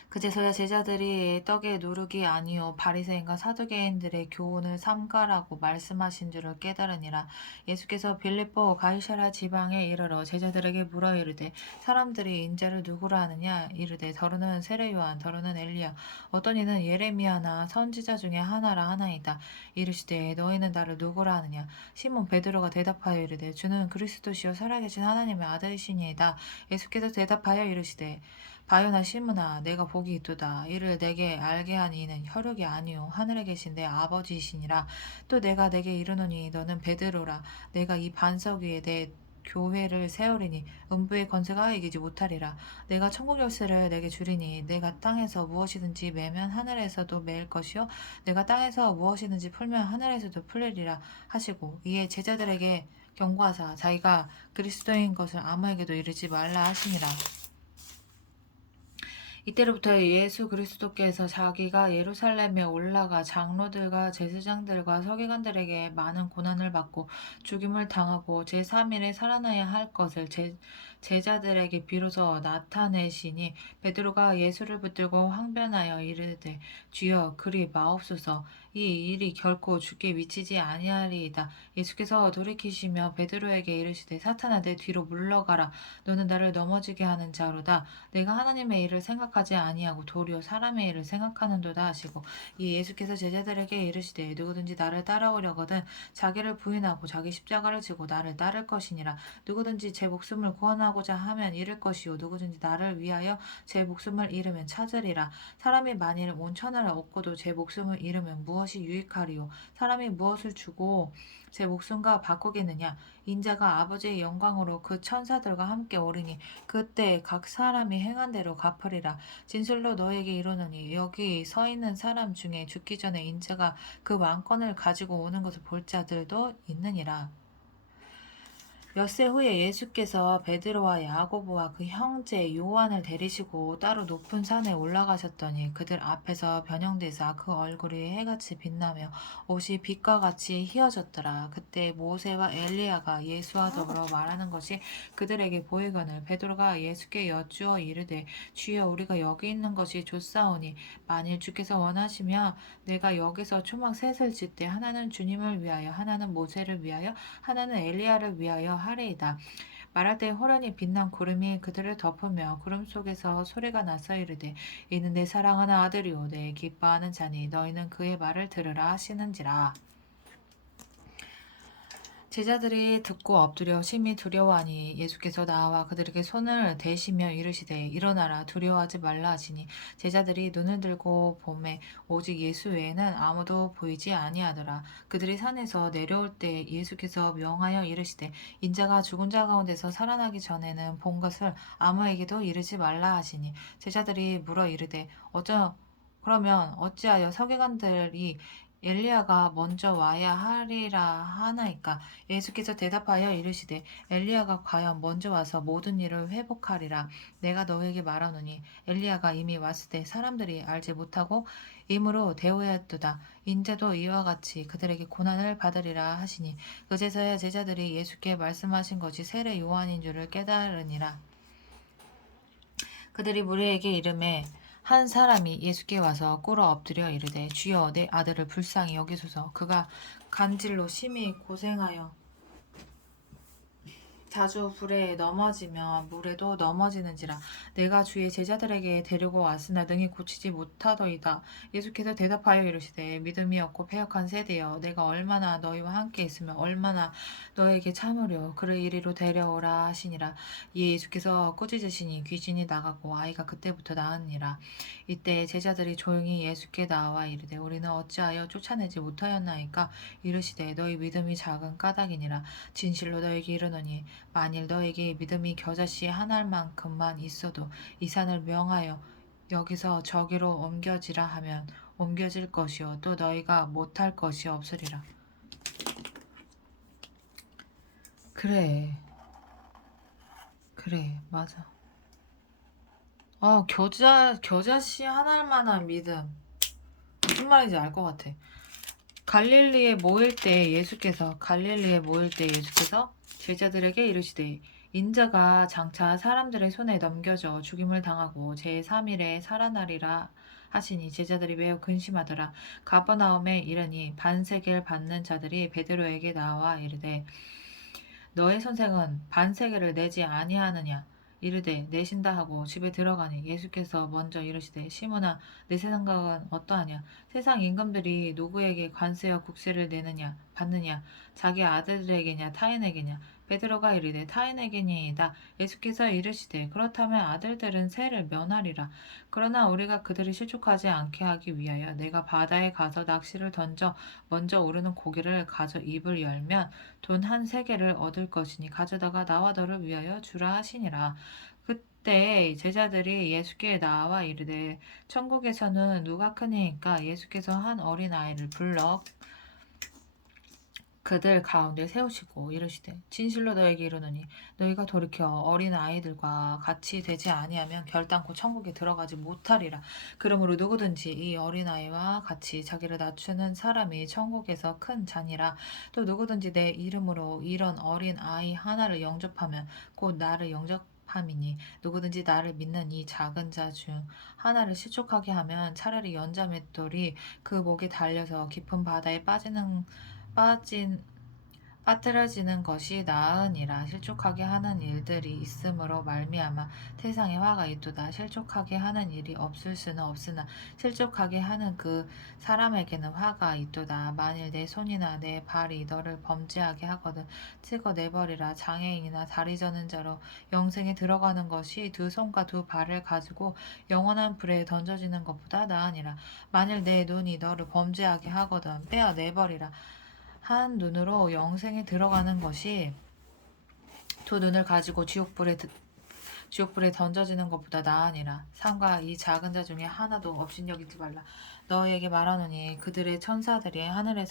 그제서야 제자들이 떡의 누룩이 아니요 바리새인과 사두개인들의 교훈을 삼가라고 말씀하신 줄을 깨달으니라. 예수께서 빌립보 가이사랴 지방에 이르러 제자들에게 물어 이르되 사람들이 인자를 누구라 하느냐 이르되 더러는 세례 요한 더러는 엘리야 어떤 이는 예레미야나 선지자 중에 하나라 하나이다. 이르시되 너희는 나를 누구라 하느냐. 시몬 베드로가 대답하여 이르되 주는 그리스도시요 살아계신 하나님의 아들이시니이다. 예수께서 대답하여 이르시되 바요나 시므나 내가 복이 있도다. 이를 내게 알게 한 이는 혈육이 아니요 하늘에 계신 내 아버지이시니라. 또 내가 내게 이르노니 너는 베드로라. 내가 이 반석 위에 내 교회를 세우리니 음부의 권세가 이기지 못하리라. 내가 천국 열쇠를 내게 주리니 내가 땅에서 무엇이든지 매면 하늘에서도 매일 것이요 내가 땅에서 무엇이든지 풀면 하늘에서도 풀리리라 하시고 이에 제자들에게 경고하사 자기가 그리스도인 것을 아무에게도 이르지 말라 하시니라. 이때로부터 예수 그리스도께서 자기가 예루살렘에 올라가 장로들과 제사장들과 서기관들에게 많은 고난을 받고 죽임을 당하고 제3일에 살아나야 할 것을 제자들에게 비로소 나타내시니 베드로가 예수를 붙들고 항변하여 이르되 주여 그리 마옵소서 이 일이 결코 주께 미치지 아니하리이다. 예수께서 돌이키시며 베드로에게 이르시되 사탄아 내 뒤로 물러가라. 너는 나를 넘어지게 하는 자로다. 내가 하나님의 일을 생각하지 아니하고 도리어 사람의 일을 생각하는도다 하시고 이 예수께서 제자들에게 이르시되 누구든지 나를 따라오려거든 자기를 부인하고 자기 십자가를 지고 나를 따를 것이니라. 누구든지 제 목숨을 구원하고자 하면 잃을 것이요 누구든지 나를 위하여 제 목숨을 잃으면 찾으리라. 사람이 만일 온 천하를 얻고도 제 목숨을 잃으면 무엇이 유익하리요. 사람이 무엇을 주고 제 목숨과 바꾸겠느냐. 인자가 아버지의 영광으로 그 천사들과 함께 오리니 그때 각 사람이 행한 대로 갚으리라. 진실로 너에게 이르노니 여기 서 있는 사람 중에 죽기 전에 인자가 그 왕권을 가지고 오는 것을 볼 자들도 있느니라. 엿새 후에 예수께서 베드로와 야고보와 그 형제 요한을 데리시고 따로 높은 산에 올라가셨더니 그들 앞에서 변형되사 그 얼굴이 해같이 빛나며 옷이 빛과 같이 희어졌더라. 그때 모세와 엘리야가 예수와 더불어 말하는 것이 그들에게 보이거늘 베드로가 예수께 여쭈어 이르되 주여 우리가 여기 있는 것이 좋사오니 만일 주께서 원하시면 내가 여기서 초막 셋을 짓되 하나는 주님을 위하여 하나는 모세를 위하여 하나는 엘리야를 위하여 하리이다. 말할 때 호련히 빛난 구름이 그들을 덮으며 구름 속에서 소리가 나서 이르되 이는 내 사랑하는 아들이요 내 기뻐하는 자니 너희는 그의 말을 들으라 하시는지라. 제자들이 듣고 엎드려 심히 두려워하니 예수께서 나와 그들에게 손을 대시며 이르시되 일어나라 두려워하지 말라 하시니 제자들이 눈을 들고 보매 오직 예수 외에는 아무도 보이지 아니하더라. 그들이 산에서 내려올 때 예수께서 명하여 이르시되 인자가 죽은 자 가운데서 살아나기 전에는 본 것을 아무에게도 이르지 말라 하시니 제자들이 물어 이르되 그러면 어찌하여 서기관들이 엘리야가 먼저 와야 하리라 하나이까. 예수께서 대답하여 이르시되 엘리야가 과연 먼저 와서 모든 일을 회복하리라. 내가 너에게 말하노니 엘리야가 이미 왔을 때 사람들이 알지 못하고 임으로 대오하였도다. 인자도 이와 같이 그들에게 고난을 받으리라 하시니 그제서야 제자들이 예수께 말씀하신 것이 세례 요한인 줄을 깨달으니라. 그들이 무리에게 이르매 한 사람이 예수께 와서 꿇어 엎드려 이르되 주여 내 아들을 불쌍히 여기소서. 그가 간질로 심히 고생하여 자주 불에 넘어지며 물에도 넘어지는지라. 내가 주의 제자들에게 데리고 왔으나 능히 고치지 못하더이다. 예수께서 대답하여 이르시되 믿음이 없고 패역한 세대여 내가 얼마나 너희와 함께 있으며 얼마나 너에게 참으려 그를 이리로 데려오라 하시니라. 이에 예수께서 꾸짖으시니 귀신이 나가고 아이가 그때부터 나으니라. 이때 제자들이 조용히 예수께 나와 이르되 우리는 어찌하여 쫓아내지 못하였나이까. 이르시되 너희 믿음이 작은 까닭이니라. 진실로 너에게 이르노니 만일 너에게 믿음이 겨자씨 한 알만큼만 있어도 이 산을 명하여 여기서 저기로 옮겨지라 하면 옮겨질 것이요 또 너희가 못할 것이 없으리라. 그래 맞아. 겨자씨 한 알만한 믿음. 무슨 말인지 알 것 같아. 갈릴리에 모일 때 예수께서 제자들에게 이르시되 인자가 장차 사람들의 손에 넘겨져 죽임을 당하고 제3일에 살아나리라 하시니 제자들이 매우 근심하더라. 가버나움에 이르니 반세계를 받는 자들이 베드로에게 나와 이르되 너의 선생은 반세계를 내지 아니하느냐? 이르되 내신다 하고 집에 들어가니 예수께서 먼저 이르시되 시몬아 내 생각은 어떠하냐? 세상 임금들이 누구에게 관세와 국세를 내느냐 받느냐? 자기 아들들에게냐 타인에게냐? 베드로가 이르되 타인에게니이다. 예수께서 이르시되 그렇다면 아들들은 세를 면하리라. 그러나 우리가 그들이 실족하지 않게 하기 위하여 내가 바다에 가서 낚시를 던져 먼저 오르는 고기를 가져 입을 열면 돈 한 세개를 얻을 것이니 가져다가 나와 너를 위하여 주라 하시니라. 그때 제자들이 예수께 나와 이르되 천국에서는 누가 크니까 예수께서 한 어린 아이를 불러 그들 가운데 세우시고 이르시되 진실로 너에게 이르노니 너희가 돌이켜 어린 아이들과 같이 되지 아니하면 결단코 천국에 들어가지 못하리라. 그러므로 누구든지 이 어린 아이와 같이 자기를 낮추는 사람이 천국에서 큰 자니라. 또 누구든지 내 이름으로 이런 어린 아이 하나를 영접하면 곧 나를 영접함이니 누구든지 나를 믿는 이 작은 자 중 하나를 실족하게 하면 차라리 연자맷돌이 그 목에 달려서 깊은 바다에 빠진 빠뜨려지는 것이 나으니라. 실족하게 하는 일들이 있음으로 말미암아 세상에 화가 있도다. 실족하게 하는 일이 없을 수는 없으나 실족하게 하는 그 사람에게는 화가 있도다. 만일 내 손이나 내 발이 너를 범죄하게 하거든 찍어 내버리라. 장애인이나 다리 저는 자로 영생에 들어가는 것이 두 손과 두 발을 가지고 영원한 불에 던져지는 것보다 나으니라. 만일 내 눈이 너를 범죄하게 하거든 빼어 내버리라. 한 눈으로 영생에 들어가는 것이 두 눈을 가지고 지옥불에 던져지는 것보다 나으니라. 삼가 이 작은 자 중에 하나도 업신여기지 말라. 너희에게 말하노니 그들의 천사들이 하늘에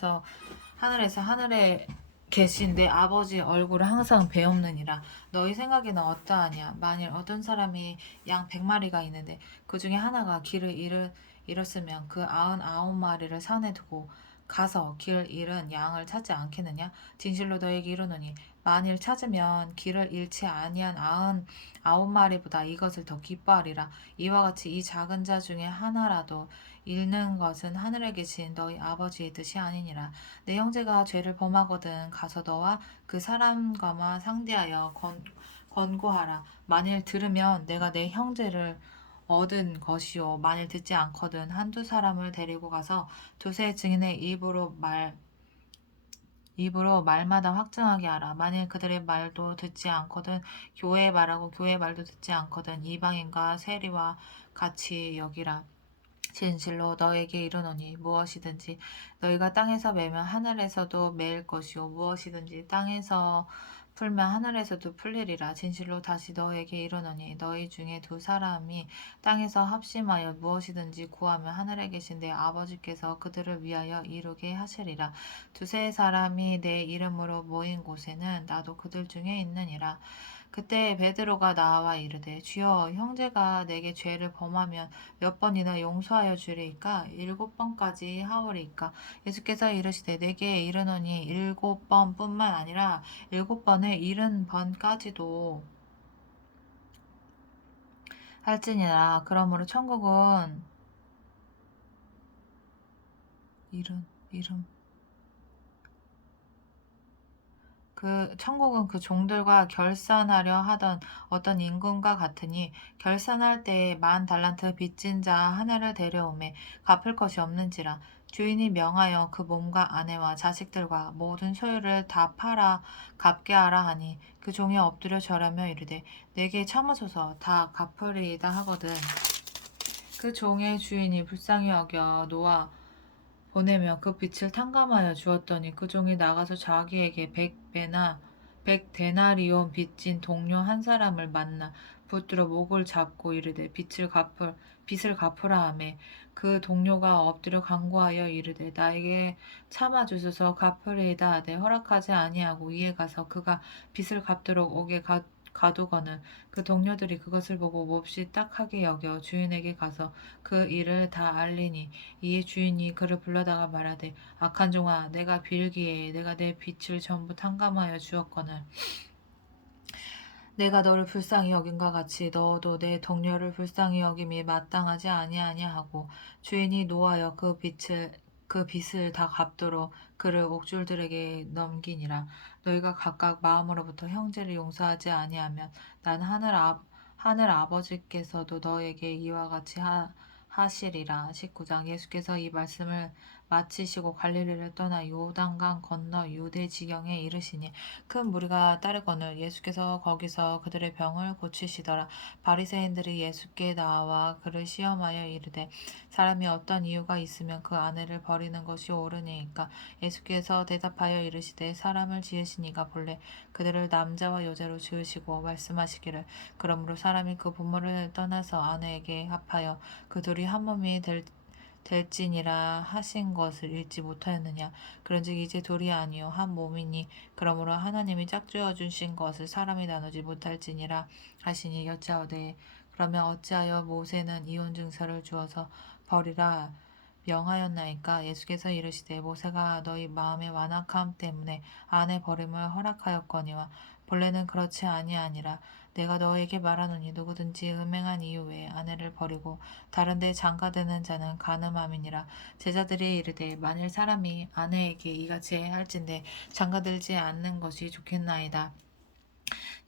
계신 내 아버지 얼굴을 항상 배옵느니라. 너희 생각에는 어떠하냐? 만일 어떤 사람이 양 100마리가 있는데 그 중에 하나가 길을 잃었으면 그 99마리를 산에 두고 가서 길 잃은 양을 찾지 않겠느냐? 진실로 너에게 이르노니 만일 찾으면 길을 잃지 아니한 99마리보다 이것을 더 기뻐하리라. 이와 같이 이 작은 자 중에 하나라도 잃는 것은 하늘에 계신 너희 아버지의 뜻이 아니니라. 내 형제가 죄를 범하거든 가서 너와 그 사람과만 상대하여 권고하라. 만일 들으면 내가 내 형제를 얻은 것이요 만일 듣지 않거든 한두 사람을 데리고 가서 두세 증인의 입으로 말마다 확증하게 하라. 만일 그들의 말도 듣지 않거든 교회의 말하고 교회의 말도 듣지 않거든 이방인과 세리와 같이 여기라. 진실로 너에게 이르노니 무엇이든지 너희가 땅에서 매면 하늘에서도 매일 것이요 무엇이든지 땅에서 풀면 하늘에서도 풀리리라. 진실로 다시 너에게 이르노니 너희 중에 두 사람이 땅에서 합심하여 무엇이든지 구하면 하늘에 계신 내 아버지께서 그들을 위하여 이루게 하시리라. 두세 사람이 내 이름으로 모인 곳에는 나도 그들 중에 있느니라. 그때 베드로가 나와 이르되 주여 형제가 내게 죄를 범하면 몇 번이나 용서하여 주리이까 7번까지 하오리이까. 예수께서 이르시되 내게 이르노니 7번뿐만 아니라 7번의 70번까지도 할지니라. 그러므로 천국은 천국은 그 종들과 결산하려 하던 어떤 임금과 같으니 결산할 때에 10달란트 빚진 자 하나를 데려오매 갚을 것이 없는지라. 주인이 명하여 그 몸과 아내와 자식들과 모든 소유를 다 팔아 갚게 하라 하니 그 종이 엎드려 절하며 이르되 내게 참으소서 다 갚으리이다 하거든. 그 종의 주인이 불쌍히 여겨 놓아 보내며 그 빚을 탕감하여 주었더니 그 종이 나가서 자기에게 100데나리온 빚진 동료 한 사람을 만나 붙들어 목을 잡고 이르되 빚을 갚으라 하매 그 동료가 엎드려 간구하여 이르되 나에게 참아 주소서 갚으리이다 하되 허락하지 아니하고 이에 가서 그가 빚을 갚도록 옥에 가두거늘 그 동료들이 그것을 보고 몹시 딱하게 여겨 주인에게 가서 그 일을 다 알리니 이에 주인이 그를 불러다가 말하되 악한 종아 내가 빌기에 내가 내 빛을 전부 탕감하여 주었거늘 내가 너를 불쌍히 여김과 같이 너도 내 동료를 불쌍히 여김이 마땅하지 아니하냐 하고 주인이 노하여 그 빚을 다 갚도록 그를 옥졸들에게 넘기니라. 너희가 각각 마음으로부터 형제를 용서하지 아니하면 난 하늘 아버지께서도 너에게 이와 같이 하시리라. 19장 예수께서 이 말씀을 마치시고 갈릴리를 떠나 요단강 건너 유대 지경에 이르시니 큰 무리가 따르거늘 예수께서 거기서 그들의 병을 고치시더라. 바리새인들이 예수께 나와 그를 시험하여 이르되 사람이 어떤 이유가 있으면 그 아내를 버리는 것이 옳으니까 예수께서 대답하여 이르시되 사람을 지으시니가 본래 그들을 남자와 여자로 지으시고 말씀하시기를 그러므로 사람이 그 부모를 떠나서 아내에게 합하여 그 둘이 한 몸이 될지니라 하신 것을 읽지 못하였느냐. 그런즉 이제 둘이 아니요 한 몸이니 그러므로 하나님이 짝지어 주신 것을 사람이 나누지 못할지니라 하시니 여짜오되 그러면 어찌하여 모세는 이혼 증서를 주어서 버리라 명하였나이까. 예수께서 이르시되 모세가 너희 마음의 완악함 때문에 아내 버림을 허락하였거니와 본래는 그렇지 아니하니라. 내가 너에게 말하노니 누구든지 음행한 이후에 아내를 버리고 다른 데 장가드는 자는 간음함이니라. 제자들이 이르되 만일 사람이 아내에게 이같이 할진대 장가들지 않는 것이 좋겠나이다.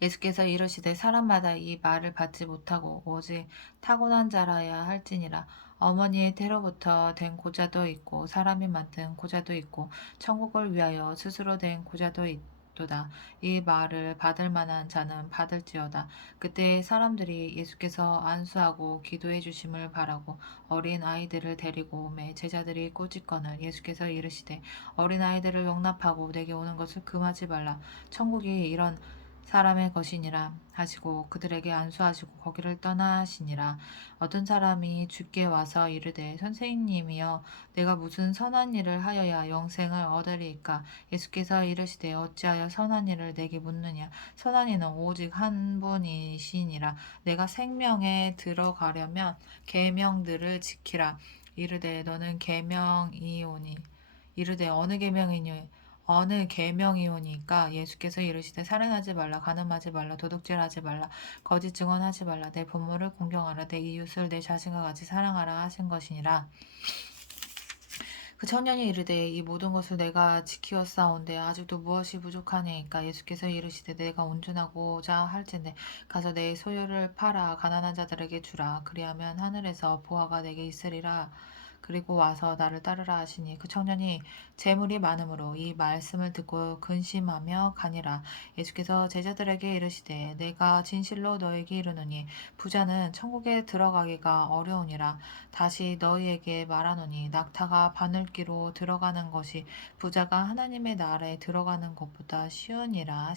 예수께서 이르시되 사람마다 이 말을 받지 못하고 오직 타고난 자라야 할지니라. 어머니의 태로부터 된 고자도 있고 사람이 만든 고자도 있고 천국을 위하여 스스로 된 고자도 있도다. 이 말을 받을 만한 자는 받을지어다. 그때 사람들이 예수께서 안수하고 기도해 주심을 바라고 어린 아이들을 데리고 오매 제자들이 꾸짖거늘 예수께서 이르시되 어린 아이들을 용납하고 내게 오는 것을 금하지 말라. 천국이 이런 사람의 것이니라 하시고 그들에게 안수하시고 거기를 떠나시니라. 어떤 사람이 주께 와서 이르되 선생님이여 내가 무슨 선한 일을 하여야 영생을 얻으리이까. 예수께서 이르시되 어찌하여 선한 일을 내게 묻느냐. 선한 이는 오직 한 분이시니라. 내가 생명에 들어가려면 계명들을 지키라. 이르되 너는 계명이오니 이르되 어느 계명이오니까. 예수께서 이르시되 살인하지 말라 간음하지 말라 도둑질하지 말라 거짓 증언하지 말라 내 부모를 공경하라 내 이웃을 내 자신과 같이 사랑하라 하신 것이니라. 그 청년이 이르되 이 모든 것을 내가 지키었사온데 아직도 무엇이 부족하니까. 예수께서 이르시되 내가 온전하고자 할진대 가서 내 소유를 팔아 가난한 자들에게 주라. 그리하면 하늘에서 보화가 내게 있으리라. 그리고 와서 나를 따르라 하시니 그 청년이 재물이 많으므로 이 말씀을 듣고 근심하며 가니라. 예수께서 제자들에게 이르시되 내가 진실로 너에게 이르노니 부자는 천국에 들어가기가 어려우니라. 다시 너희에게 말하노니 낙타가 바늘기로 들어가는 것이 부자가 하나님의 나라에 들어가는 것보다 쉬우니라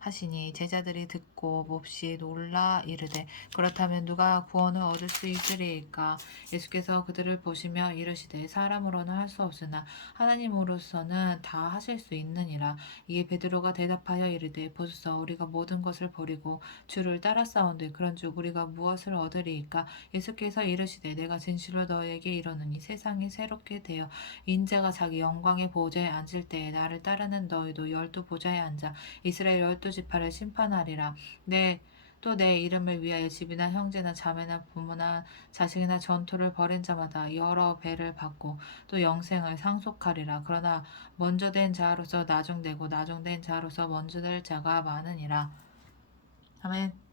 하시니 제자들이 듣고 몹시 놀라 이르되 그렇다면 누가 구원을 얻을 수 있으리이까. 예수께서 그들을 보시며 이르시되 사람으로는 할 수 없으나 하나님으로서는 다 하실 수 있느니라. 이에 베드로가 대답하여 이르되 보소서 우리가 모든 것을 버리고 주를 따랐사온데 그런즉 우리가 무엇을 얻으리이까. 예수께서 이르시되 내가 진실로 너에게 이르노니 세상이 새롭게 되어 인자가 자기 영광의 보좌에 앉을 때에 나를 따르는 너희도 열두 보좌에 앉아 이스라엘 열두 지파를 심판하리라. 또 내 이름을 위하여 집이나 형제나 자매나 부모나 자식이나 전토를 벌인 자마다 여러 배를 받고 또 영생을 상속하리라. 그러나 먼저 된 자로서 나중되고 나중된 자로서 먼저 될 자가 많으니라. 아멘.